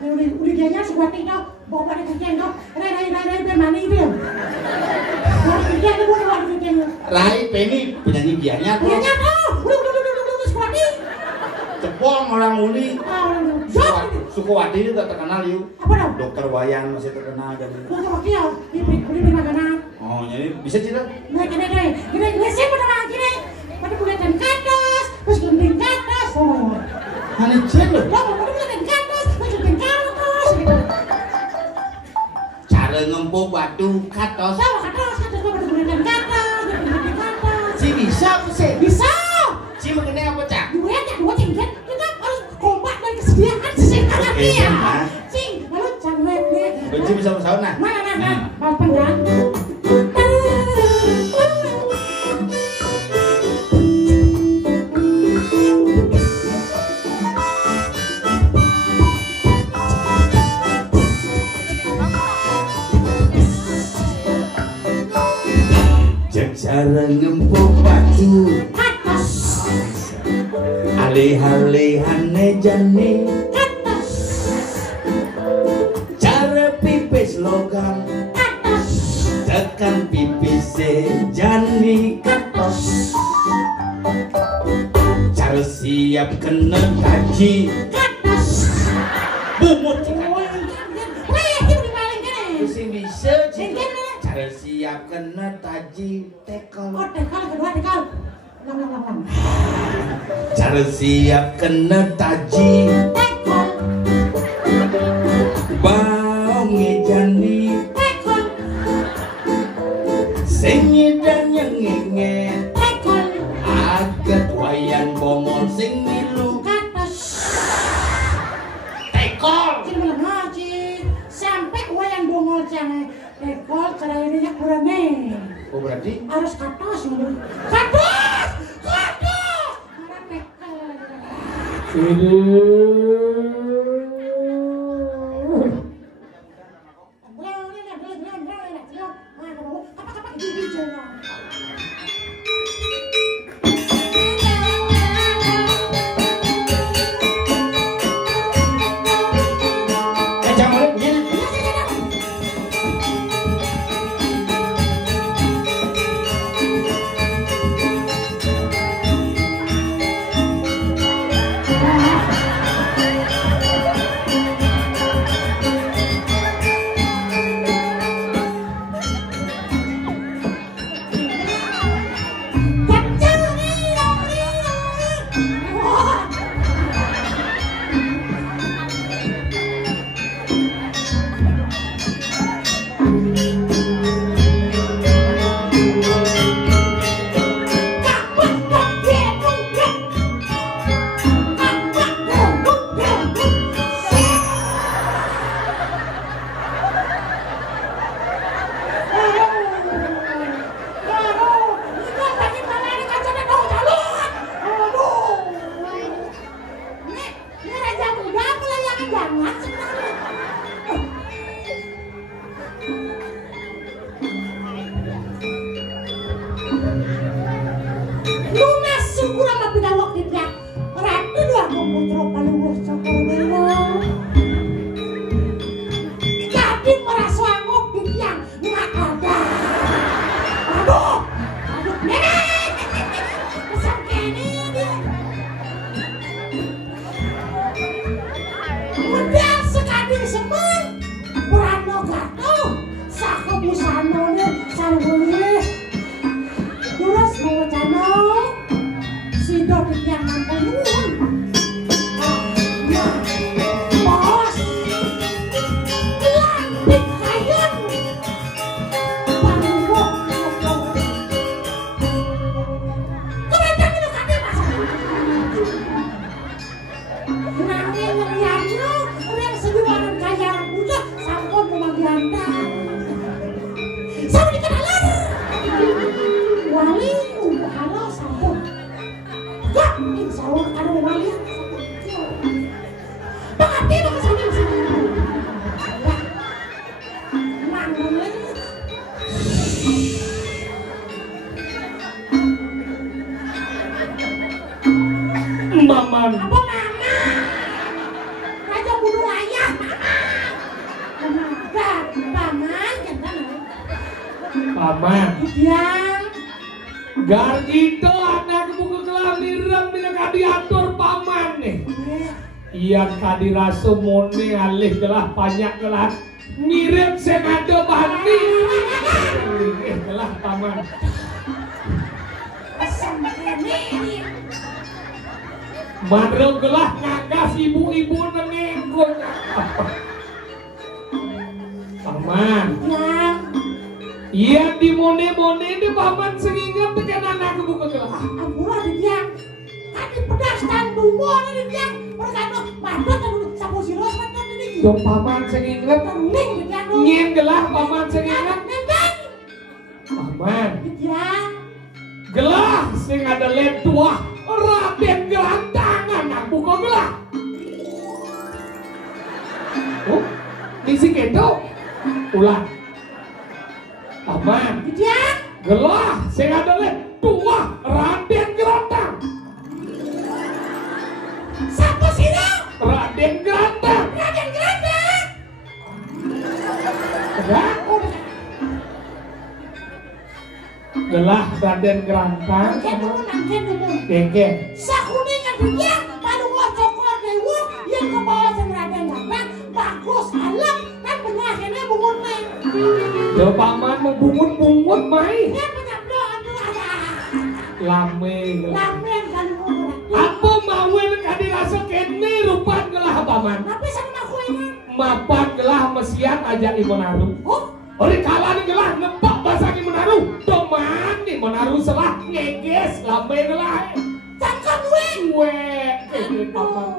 Udah dia nyas buat itu, bawa pada cendol. Rai biar mana itu? Dia ada bodoh lagi cendol. Rai Penny penyanyi bianya tuh. Bianya tuh, udah sekolah nih. Cepong orang uli. Sukawati itu tak terkenal yuk. Apa dong? Dokter Wayan masih terkenal dan. Dokter Wayan, di makanan. Oh jadi bisa cerita? Nah gini siapa nama gini? Pada buletan kandas, terus gending kandas. Oh. Hanya cerita? Pada buletan kandas, terus gending kandas. Cara ngempuk batu katos. Sama katos pada buletan kandas, gending kandas. Si bisa apa sih? Bisa. Si mengenai apa cak? Dua cingkat. Kita harus kompak dan kesediaan seseorang dia. Cing, lalu canggih deh. Benci bisa bersahur nah? Mana? Mau pendang. Cara ngempuk batu Atas. Alih-alihane jane Atas. Cara pipis logam Atas. tekan pipis jani katos. Cara siap kena kaji Atas. bumut Sing bisa cara siap kena taji tekol. Oh, kedua. Lang. Cara siap kena taji Tekol. baongi jani Tekol. sing dan yang ngenget Tekol. agat wayan bongol sing milu Atas. tekol. Cing bilang ngaji. Sampai wayang bongol jangan tekol cara ini nya kurang nih. Oh berarti Harus katos gitu. Katos. Mana tekol. Apa gigi jangan. jangan begini. paling halo sabun. Gak, insya Allah ada memang lihat. Pengabdi mau kesana kesana. Manggung lagi. Maman. Apa mama? Raja bunuh ayah. Enggak, paman jangan. Paman. Diam. Gar gitu anak buku kelam direm bila diatur paman nih. Iya kadi raso mone alih gelah banyak gelah mirip sengaja bani. Gelah paman. Mandro gelah ngagas ibu-ibu nengengkut. Paman. Diam. Iya di mone-mone ini paman sengingat tekan anak buku gelah. Ampura diam. Tadi pedas dan bumbu ini diam. Mereka mandut dulu sapu siros mantan ini. Dong paman sengingat. Tening diam. Ngien gelah paman sengingat. Nentang. Paman. Diam. Gelah sing ada led tua Raden gelantangan aku kok gelah. Oh, misi kedo. Ulang. Paman. Diam. Gelah sing ada led tua Raden gelantang. Sapu siros. Raden gelantang. Raden gelantang. Enggak? Gelah Raden gelantang. Nangken dulu. Keke. Sakuningan dia baru ngocokor dewa yang ke bawah sing Raden gelantang bagus alam kan benar kene bungun neng. Yo paman membungut-bungut mai. Ya penyabdo aduh ada. Lame. Lamen kali ngomong. Apa mawen kadi rasa kene rupan gelah paman. Tapi sama aku ini. Mapan gelah mesian ajak Ibu Naru. Oh, Ori kalah ni gelah nempak bahasa Ibu Naru. Doman Ibu Naru selah ngeges lame gelah. cangkem gue. Kene paman.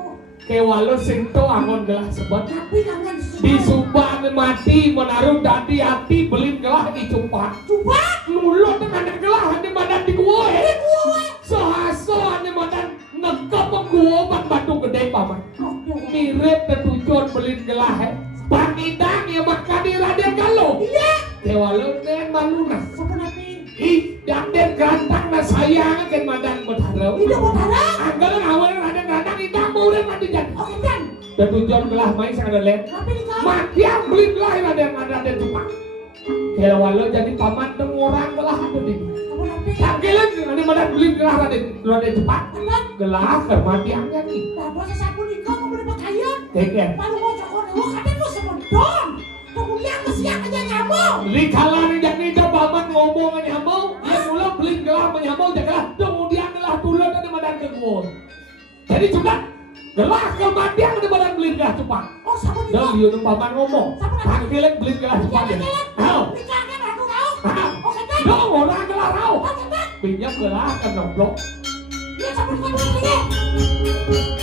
Kewalo sing to angon gelah sebut. Tapi kangen Di Subang mati Menaruh dadi hati belin gelah dicupak. coba. Nulut dengan gelah di badan di gua. Ini gue. Sehaso di badan nekep gua batu gede paman. Mirip ketujuan belin gelah. Panidang ya makan di Raden Galuh. Iya. Kewalo den maluna. Sebenarnya. Ih, dan gantang na sayang kan madan berharap. Tidak mau darah. Anggal awal Raden gantang idang mau dan mati jadi. Oke kan. Ketujuan gelah main sangat lem. Tapi ini kau. Mati yang belin gelah Raden Jepang. Kewalo jadi paman deng orang gelah ada di. Kamu nanti. Tanggilan ada badan belin gelah Raden Jepang. Tenang. Gelah kermati angin nih. Nah, bos sapu nih kau mau beli pakaian. Keken. Baru ngocokor dewa kadang lu semedon. Kemudian mesiak aja nyamuk. Li kalah nih jadi dia paman ngomong nyamuk. Dia mula belin gelah menyamuk jaga. Kemudian gelah turun ada badan kegun. Jadi juga gelah kematian ada badan belin gelah Jepang. Oh, sapu nih Dan kau. dia paman ngomong. Tanggilan belin gelah Jepang. Hao. Nikah kan aku kau. Hao. Oke kan. Dong orang gelah rau. Oke kan. Pinjam gelah ke nomblok. Dia sapu nih kau lagi.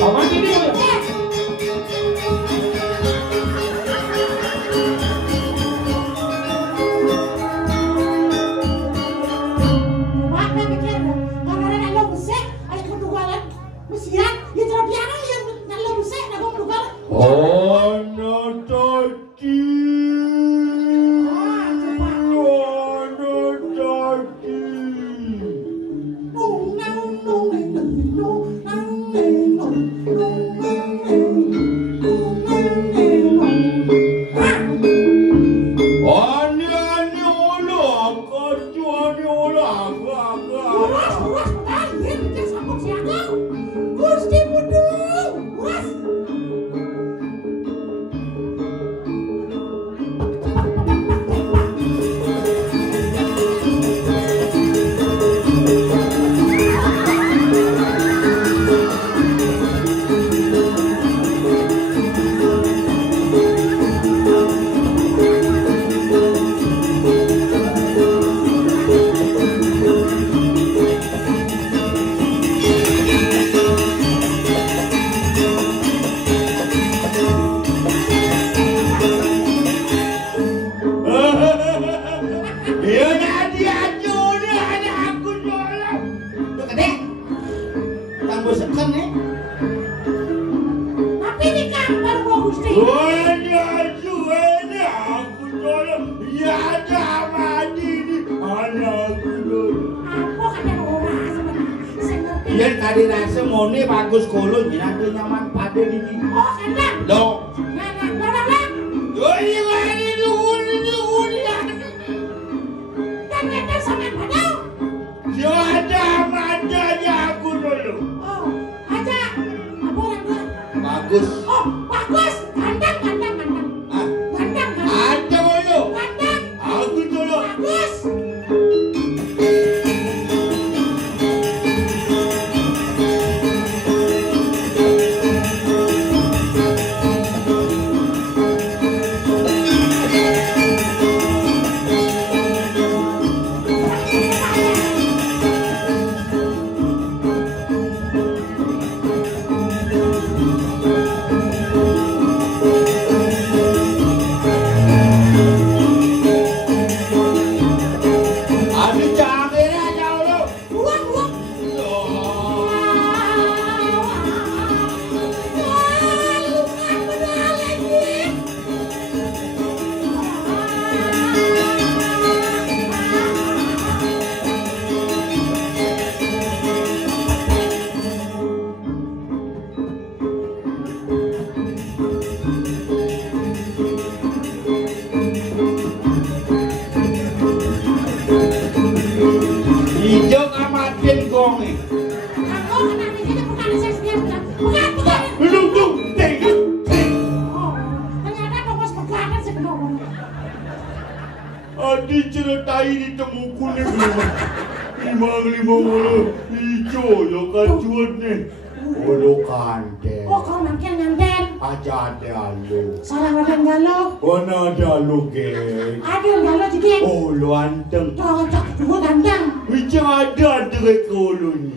Paman ini ya. Maka pikir, karena ada lo besek, ada kedugalan, mesiak, ya terus dia ada yang lo besek, ada kedugalan. Ono tadi. Ono tadi. Nung nang nung nung nung nang nung nung nung nang nung nung nang nung. Ani ono aku ani ono aku. Uras, uras, uras, dia bikin sambut siaga. Gusti Budung, uras. Gusti. Suwene aku tolong ya mati di anakku dulu. Apa kadang ora sing ngerti. Yen kali rasa mone bagus kolo jenenge nyaman pade iki. Oh, kadang. Loh. Lah. Oh iya lagi nuwun ya. Kan ngeten sampean padha. Ya ada manjanya aku dulu. Oh, aja. Apa orang tua? Bagus. Oh, bagus. Ganteng. Ah, Ganteng. ada dulu. Ganteng. Aku dulu. Bagus. Abi jangan aja dulu. Buang. Hijau amatin gongi. Belum tega. Adi ceritai di temuku nih belum. 5 hijau lo kacuan nih. Olo kante. Aja ada lo. Mana ada lo ke? Olo anteng. Bisa ada dengan kolo ni.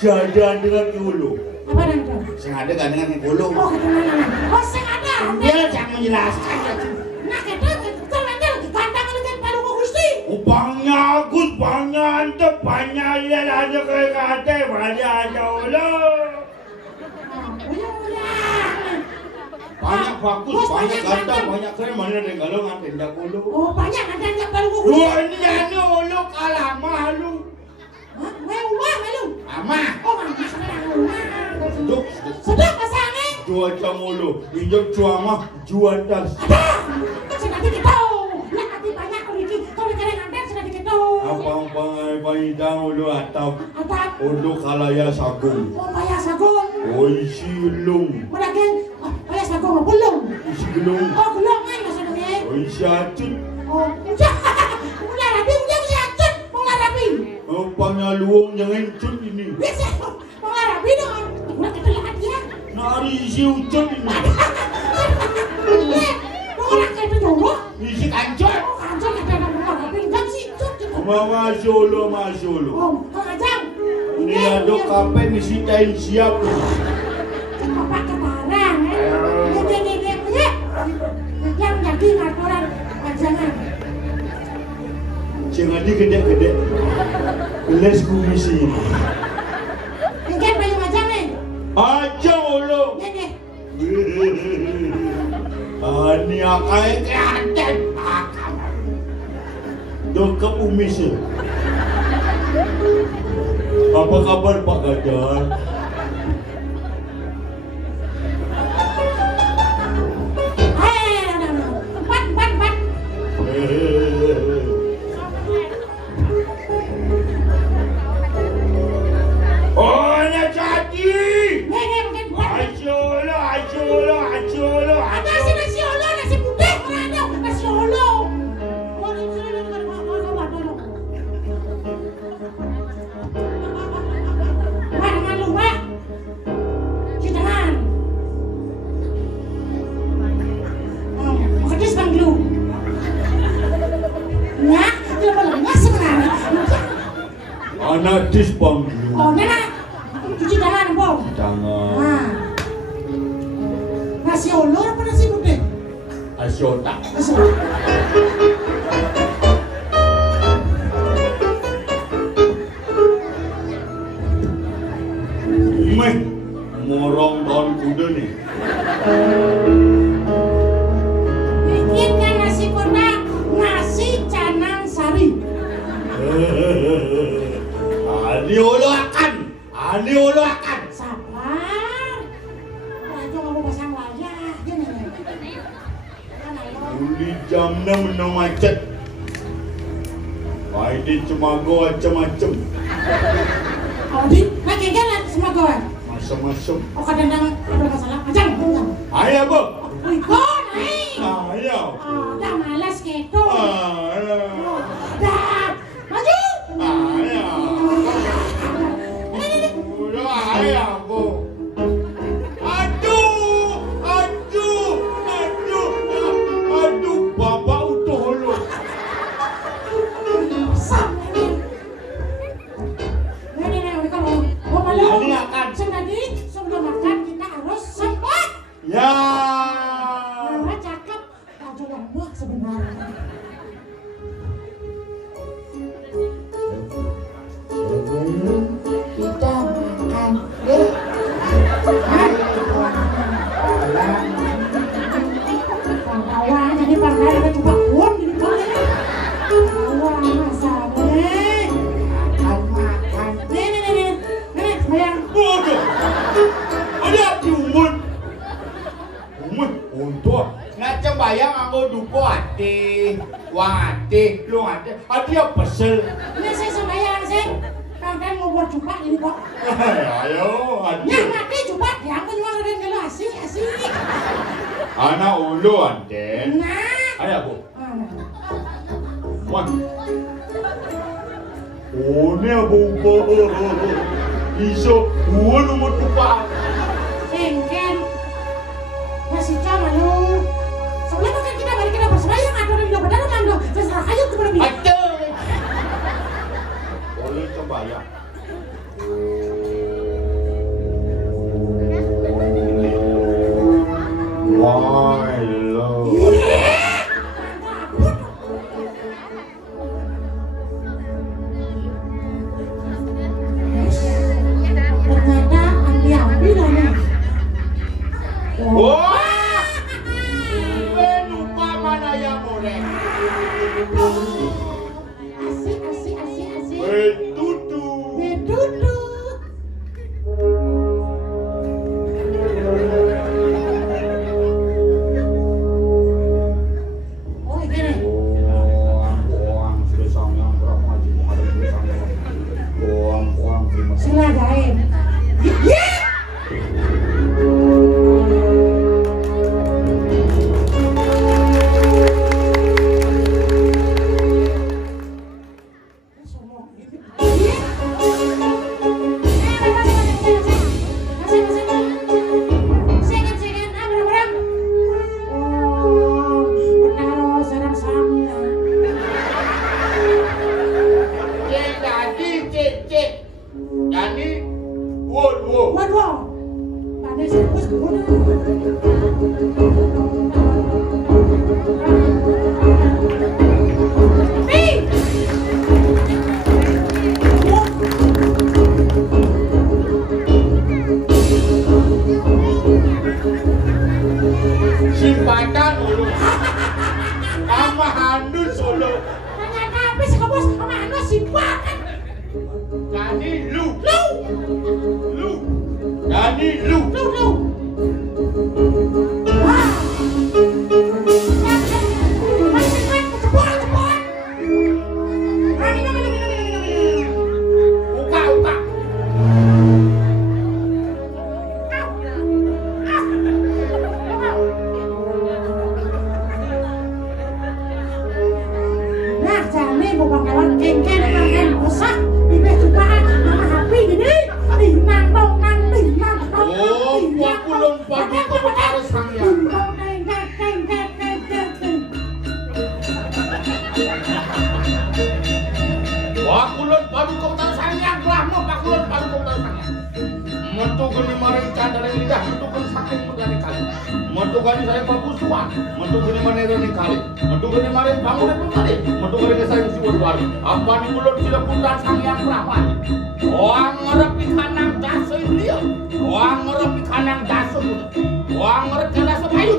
Jadi dengan kolo. Sing ada kan dengan kolo. Dia jangan menjelaskan. Upangnya antep banyak dia aja ke kate banyak aja lo. Banyak bagus, banyak ganteng, banyak keren mana ada kalau ngatain dah kolo. Oh, banyak ada baru gusti. Dua ini ane olo kalah malu. Ama. Oh, rumah. Seduk. Sedap pasangnya. Dua jam olo. Injak cuama jual tas. Sudah diketahui. Lah nanti banyak kalau kalian nganter sudah diketahui. Abang idang olo atap. Atap. Olo kalaya sagung. Oh, payah sagung. Oh isi gelung. Mulakin, payah sagung apa belum? Isi gelung. Oh, belum kan maksudnya. Oh isi acut. Oh, udah. Mulai rapi, udah bisa acut. Mulai rapi. Oh panyaluong jangan cut ini. Bisa. Mulai rapi dong. Udah kita lihat ya. Nari isi ucut ini. Orang kayak itu dulu. Isi kancot. Oh, kancot kita ada mulai rapi. Jam sih, cut. Masolo. Oh, kau ngajang. Ini ada kapan isi tain siap. Bapak ketarang, ya. Yang jadi ngaturan pajangan. Jangan di gede-gede. Les komisi ini. Mungkin bayu ngajang nih. Aja olo. Nih. Ani akai keanten. Dokap umis. Apa kabar Pak Gajar? Empat. Oh, nak jadi. Nih, mungkin buat. Acolo. Ada nasi olo, nasi putih, ada nasi olo. Oh, ini mau dulu. Wah. Citangan. Oh, kedis Bang Lu. Nah, levelnya sebenarnya. Anak dis banglu. Oh, Nana. Cuci tangan, Bang. Tangan. Nah. Nasi olo apa nasi putih? Asyota. Nasi. Meh, morong tahun kuda nih. di jamnya menang macet. Ini cuma gua macam-macam. Oh, di kegelan semua gue. Macam-macam. Oh, kadang-kadang ada masalah. Macam. Ayah, Bu. Ikut, naik. Ayah. Dah malas gitu. Ayah. Dah, maju. Ayah. Udah, ayah, Bu. Aduh, bapak utuh lu. Ini akan. Jadi sebelum makan kita harus sempat. Ya. Mama cakep, baju lombok sebenarnya. Sebelum kita makan, Pangkawan, jadi pangkawan ada coba pun di bawah. Pangkawan masalahnya. Makan. Nih, sayang. Bodoh. Ada diumur. Umur untuk ngacem bayang anggo duko ati. Wang ati, lu ati. Ati ya pesel. Ini saya sembahyang sih. Pangkawan ngubur coba ini kok. Ayo, ati. Ya mati coba ya aku cuma udah ngelo asik. Anak ulu anten. Nah. Ayo, Bu. Mana? Wan. Oh, ni apa? Iso, gua nomor tupak. Ken. Masih cuma lu. Sebelum makan kita mari kita bersembahyang atau di dalam dalam mando. Terserah ayo kepada dia. Aduh. Boleh coba ya. My love. Ternyata hati-hati loh. Wah! Lupa mana yang boleh. Asik. Betutu. Betutu. Oh, gini. Boang sudah sangat berapa macam ada bersama. Boang terima kasih. Sila gaib. Jadi, wow. Waduh, pandai serius guna. Nih. Simpatan dulu. Sama handus dulu. Ternyata apa sih kamu sama anu simpatan? Jadi lu. Jadi lu. Wah. Buka. Nah, jane bobang kawan kengken kan rusak dibeh cobaan nama HP gini. Nang dong. Oh, aku lompat di harus hangnya. Wakulun padu kautan sayang rahmu pakulun padu kautan sayang. Metu geni maring candara lidah, metu geni saking megani kali. Metu geni saya pabusuan, metu geni manero ni kali. Metu geni maring bangunan kali, metu geni saya siwon wali. Apa ni mulun sila pundan sayang rahman. Wang ngerepi kanang daso dia. Wang ngerepi kanang daso. Wang ngerepi daso payu.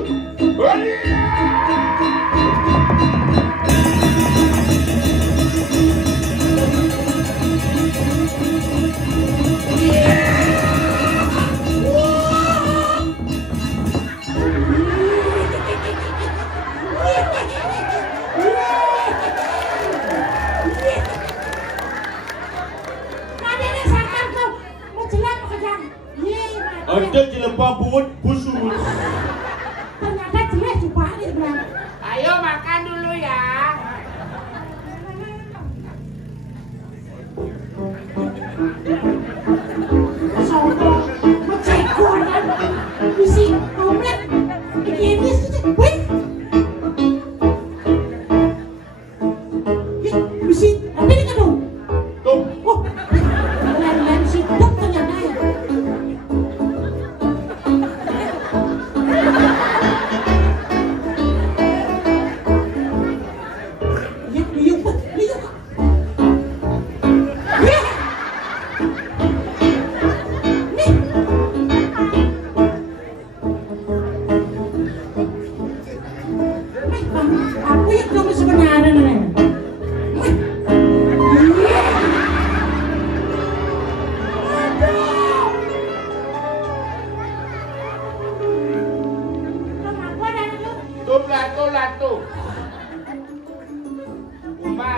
batu.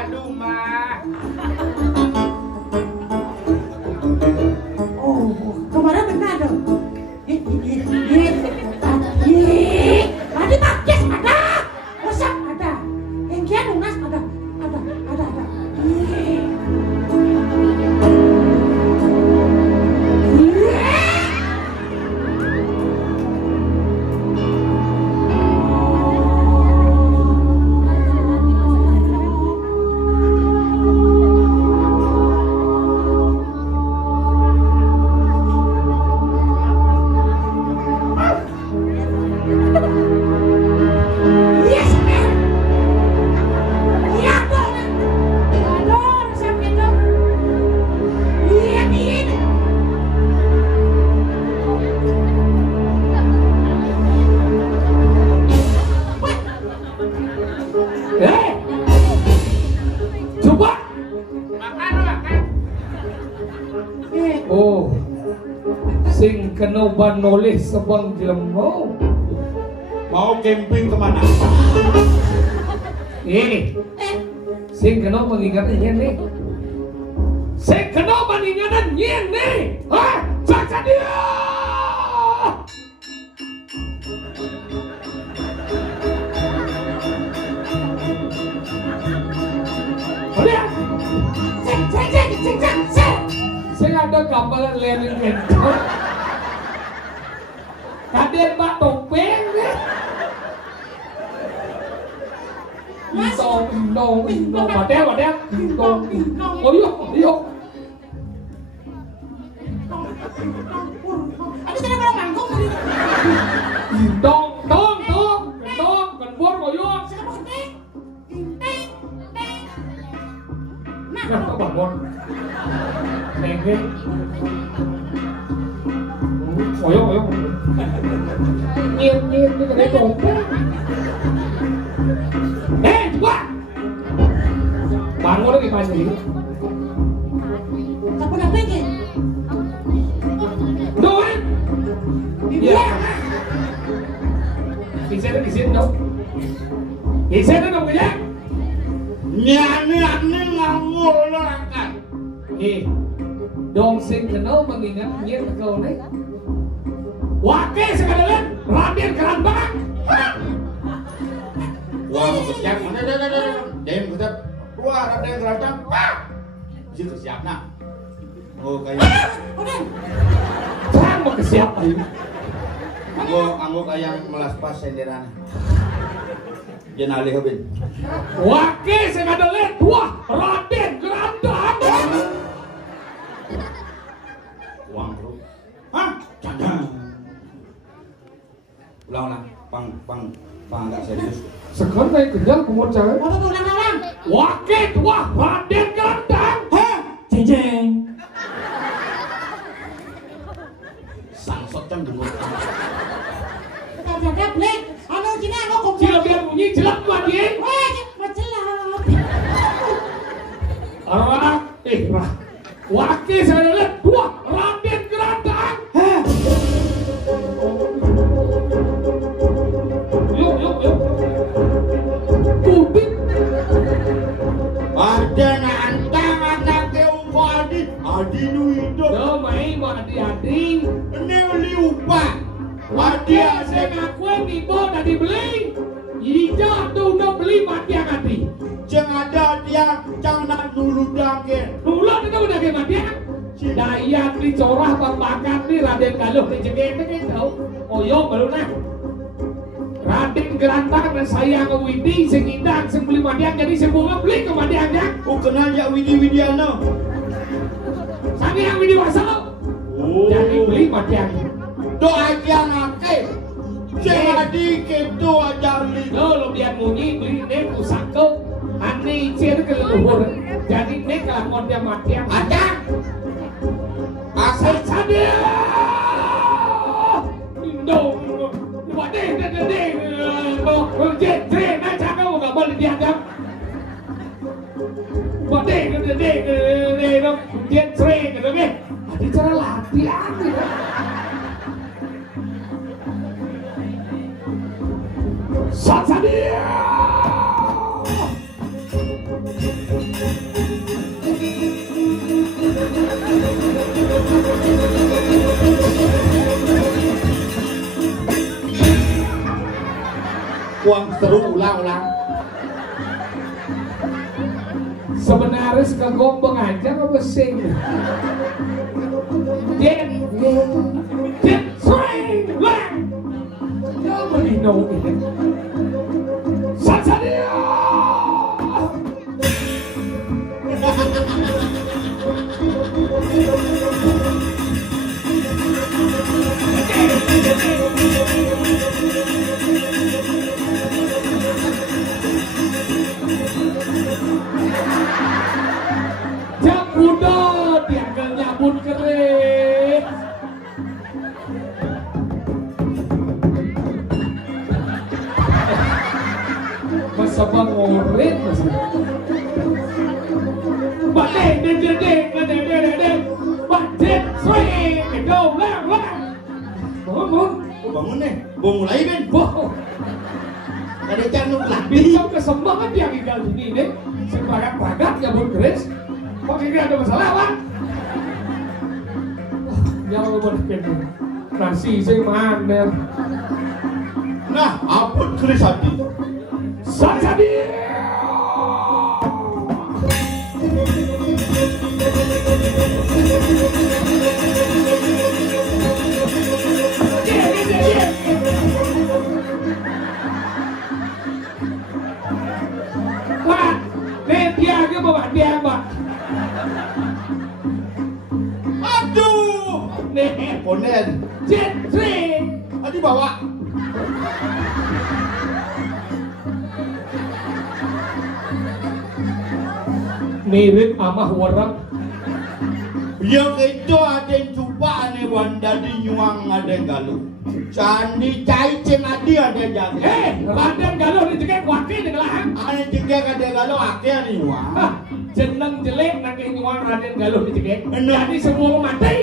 Duma. Oh, kemarin benar dong. Tadi pakis ada, rusak ada, engkian lunas ada. Kena banoleh sebang jelemo Mau camping kemana? Sing kena mengingatnya nih. Sing kena mengingatnya nih. Hah? Caca dia. Lihat. Sing ada gambaran lenin itu. Kaden Mbak Topeng deh. Indong, badel. Indong. Oh yuk. Ada sana kalau mangkuk tadi. Indong, kenbor koyong. Sekarang penting. Nah, Nah, bangun. Nengke. Koyong. Nhiên như cái Topeng. Coba. Bangun lagi Pak Sri. tak pernah pengen. Doan. Iya. Di sini dong. Di sini dong ya. Nyani nganggur kan. Dong sing kenal mengingat nyen kau nih. Wakil sekalian Raden Kerambang. Wah, kesiap mana dem kita. Wah, Raden Kerambang. Jadi kesiap nak. Oh kayak. Udah. Terang mau kesiap ayo. Anggo kayak melas pas senderan. Yen alih ben. Wakil sekalian wah Raden Kerambang. Uang bro. Hah? Jangan. Ulang. Pang enggak serius. Sekarang naik kejar kumur cewek. Ulang. Wakil wah Raden Kerambang. Heh, jeng. Sangsot can dulu. Ada blek. Anu cina anu kok. Cila biar bunyi jelek tuh anjing. Wah, macelah. Arwah, wakil saya lihat dua Raden Kerambang. Yuk. Kubik. Ada nantang anak keupadi. Adi nu hidup. Main mau adi-adi. Ini liupa. Adi saya ngakuin ibu udah dibeli. Ija tuh udah beli mati yang hati. Jangan ada dia jangan dulu dake. Dulu itu udah kayak mati yang. Daya dicorah berbakat nih Raden Galuh dijegek tahu. Oh yo baru nah. Raden Kerambang dan saya ke Widi sing indang sing beli madiang jadi sing bunga beli ke madiangnya. Oh kenal ya Widiano. Sami yang Widi Wasal. Jadi beli madiangnya. Doa yang ake. Jadi gitu aja li. Lo biar munyi beli nih pusaka. Ani ciri ke leluhur. Jadi nih kelakon dia madiang. Ada. Asal sadia. Indong. Wadih. Jetre nak cakap nggak boleh dianggap. Wadih. Jetre gitu kan. Ada cara latihan. Sadia. Kuang seru ulang-ulang. Sebenarnya kegombong aja kok besing. Jet swing lang. Nobody know it. Satsadia. Jam muda dianggal nyabut kering. Masa bang ngoret masih. Badeng deng deng deng deng deng deng. Badeng swing go lang lang. Bangun. Bangun nih, mau mulai Ben. Boh. Ada canuk lah. Bisa kesembangan dia tinggal sini deh. Sepakat-pakat nyabut keris. Pakai dia ada masalah lah. Jangan berpikir. Nasi saya mana? Nah, apa keris hati? Satsadia. Pak, dia ke bawah dia Pak. Aduh, Nih, ponen. jet swing. Adi bawa. Mirip sama orang. Yang itu ada yang coba aneh wanda di nyuang ada yang galuh. Candi cai cen adi ada yang jaga. Raden Galuh dicekek wakil di kelahan. Aneh cekek ada yang galuh ake ada nyuang. Jeneng jelek nake nyuang Raden Galuh dicekek. Bener. Jadi semua mati.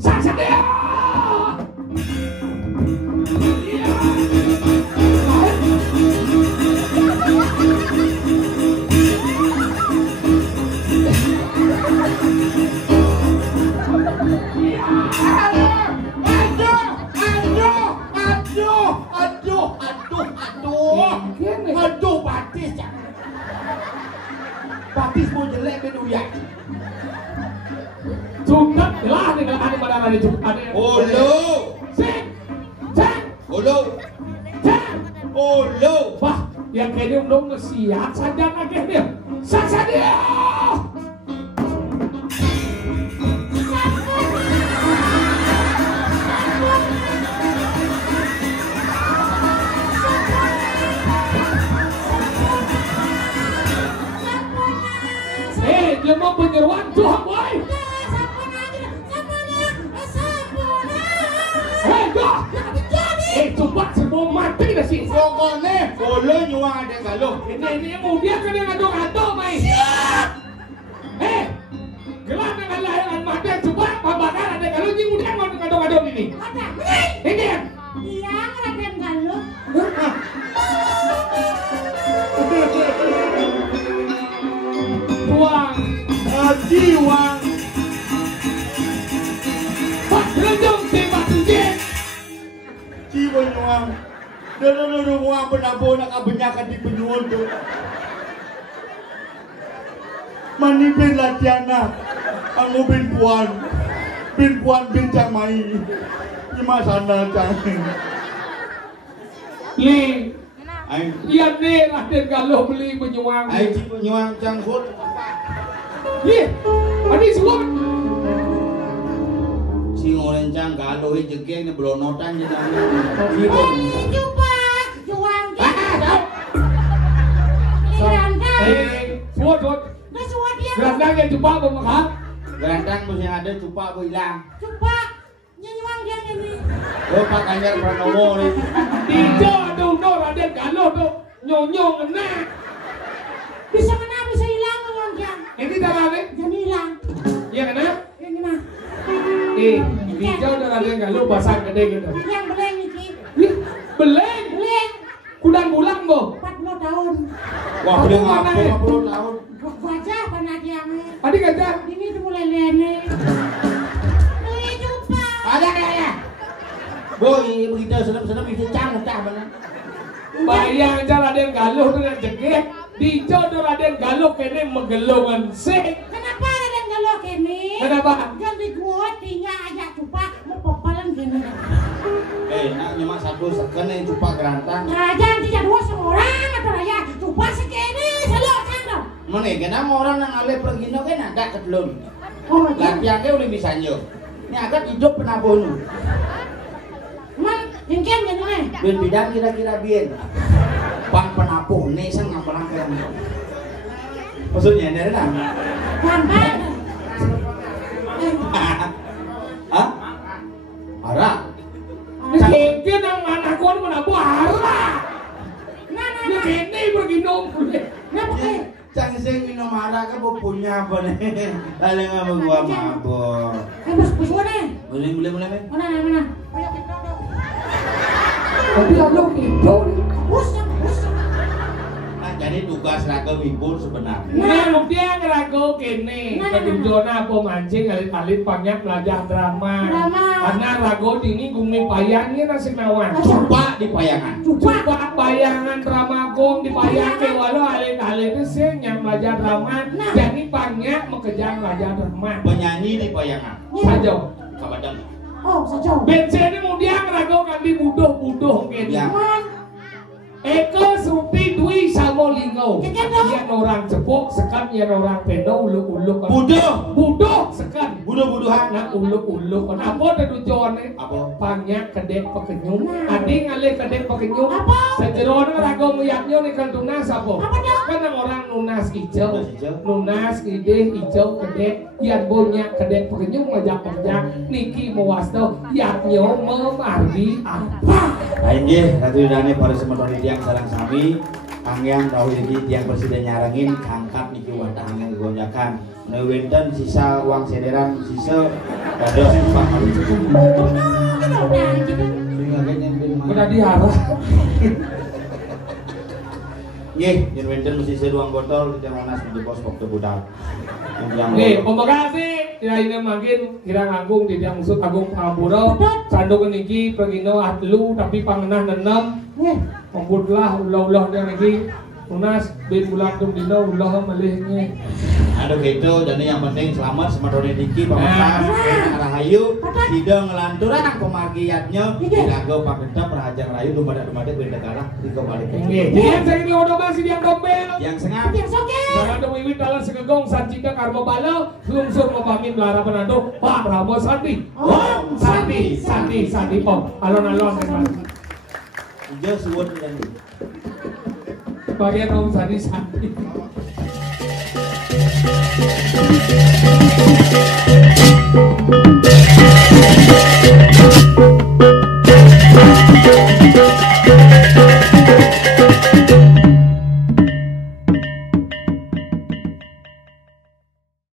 Satsadia. Aduh, batis ya. Batis mau jelek ben uyak. Cukup lah dengan ada pada ada cukup. Olo. Sik. Cek. Olo. Cek. Olo. Wah, yang kayaknya belum siap saja naknya. Satsadia. Dia mau penyeruan Tuhan boy. Coba semua mati dah sih. Pokoknya Olo nyuang ada yang galuh. Ini kemudian kan yang ngadu-ngadu mai. Gelar dengan layangan mati coba pembakar ada kalau ini kemudian mau ngadu-ngadu ini. Ini ya. Iya, Raden Galuh. Tuang. Adi wang. Pak Rendong tembak tunjuk. Cibo nyuang. Dulu muang penabo nak kebanyakan di penyuun tu. Manipin latiana. Aku bin puan. Bin puan bin cang mai. Ima sana cang. Li. Ai Iya nih Raden Galuh beli penyuang. ai cibo nyuang cang hut. Ih, ini semua. Si ngorencang galuh jegeng ni blonotan je dah. Coba, juang dia. Gerandang. Suat. Dah suat dia. Gerandang yang coba pemakar. Gerandang mesti ada cupak bu hilang. Coba, nyuang dia ini. Oh Pak Ganjar Pranowo ni. Tidak ada Raden Galuh tu nyonyong kena. Bisa kena, bisa hilang nyuang dia. Ini darah ni. Jadi hilang. Ya kena. Yang mana? Hijau dan Raden Galuh basah gede gitu. Yang beleng ini. Ih, beleng. Beleng. Kudang bulan bo. 40 tahun. Wah, dia ngapa 50 tahun. Wajah penadiang. Adik kata. Ini tu mulai lene. Boleh jumpa. Ada. Boy begitu senam-senam itu cang mana. Bayang aja Raden Galuh dengan jegek, dijo Raden Galuh kene megelongan sih. Kenapa Raden Galuh kene? Kenapa? Ganti gua tinggal aja cupa mau pepalan gini. Nak cuma satu seken yang cupa gerantang. Raja tidak dua seorang atau raja cupa sekene selalu canda. Mana kena orang yang alih pergi no kan agak kedulun. Oh, Latihannya udah bisa nyo. Ini agak hidup penabuh. man, hingkian gini nih. Bin bidang kira-kira bien. Pan penapuh nih sang ngapain kan? Maksudnya ini lah. Gampang. Hah? Ara. Hingkian yang mana kon menabuh hara. Nah, Ini kene pergi nongkrong. nah pakai. Cang sing minum ara kan punya apa nih? Lalu nggak gua mabok. Bus mana? Boleh. Mana? Tapi Allah itu. Bus. Nah, jadi tugas raga wibur sebenarnya. Nah, dia ngerago kene. Kedujona apa mancing alit-alit banyak belajar drama. Karena rago dini gumi payangnya nasi nawan. Coba di payangan. Coba bayangan drama gong dipayangke walau alit-alit sih yang belajar drama. Jadi banyak mengejar belajar drama. Penyanyi di payangan. Saja. Kabadang. Oh, saja. Bensin ini mau dia ngerago kan di buduh kene. Ya. Eko Supi Dwi Samolingo. Yan orang cepuk sekan yan orang peno uluk-uluk. Buduh sekan. Buduh-buduhan. Nak uluk-uluk. Apa tujuannya? Apa? Panyak kedek pekenyum. Adi ngalih kedek pekenyum. Apa? Sejerono rago muyaknya nih kan tunas apa? Apa dia? Kan orang nunas hijau. Nunas hijau. Nunas ide hijau kedek. Yan bonyak kedek pekenyum ngajak-ngajak. Niki mewasdo. Yaknyo memargi apa? Ayo Ratu Yudhane para semeton tiang sarang sami Kangyang tahu ini tiang presiden nyarangin angkat niki wadah angin gonjakan Newenten sisa uang sederan sisa dados Pak Harus Udah diarah. Newenten sisa uang botol tidak manas di pos waktu budal Oke, terima kasih. Ya ini makin kira ngagung di tiang usut agung pangapura. Sandung niki pergino atlu tapi pangenah nenem. Membutlah ulah-ulah dia lagi. Tunas bin bulan tum dino ulah malihnya. Aduh gitu, jadi yang penting selamat semeton niki pamekas Rahayu tidak ngelanturan pemargiatnya dilago paketnya perhajar rayu dumada-dumada benda kalah dikembali ke Jadi yang saya ini udah masih diam dompel. yang sengap Jangan ada wiwit dalam segegong sancinta karma balo lungsur mempamit belara penandu Pak Prabowo Sandi. Om Sandi Om alon-alon kan. Hijau suwun dan Bagian Om Sandi. Thank you.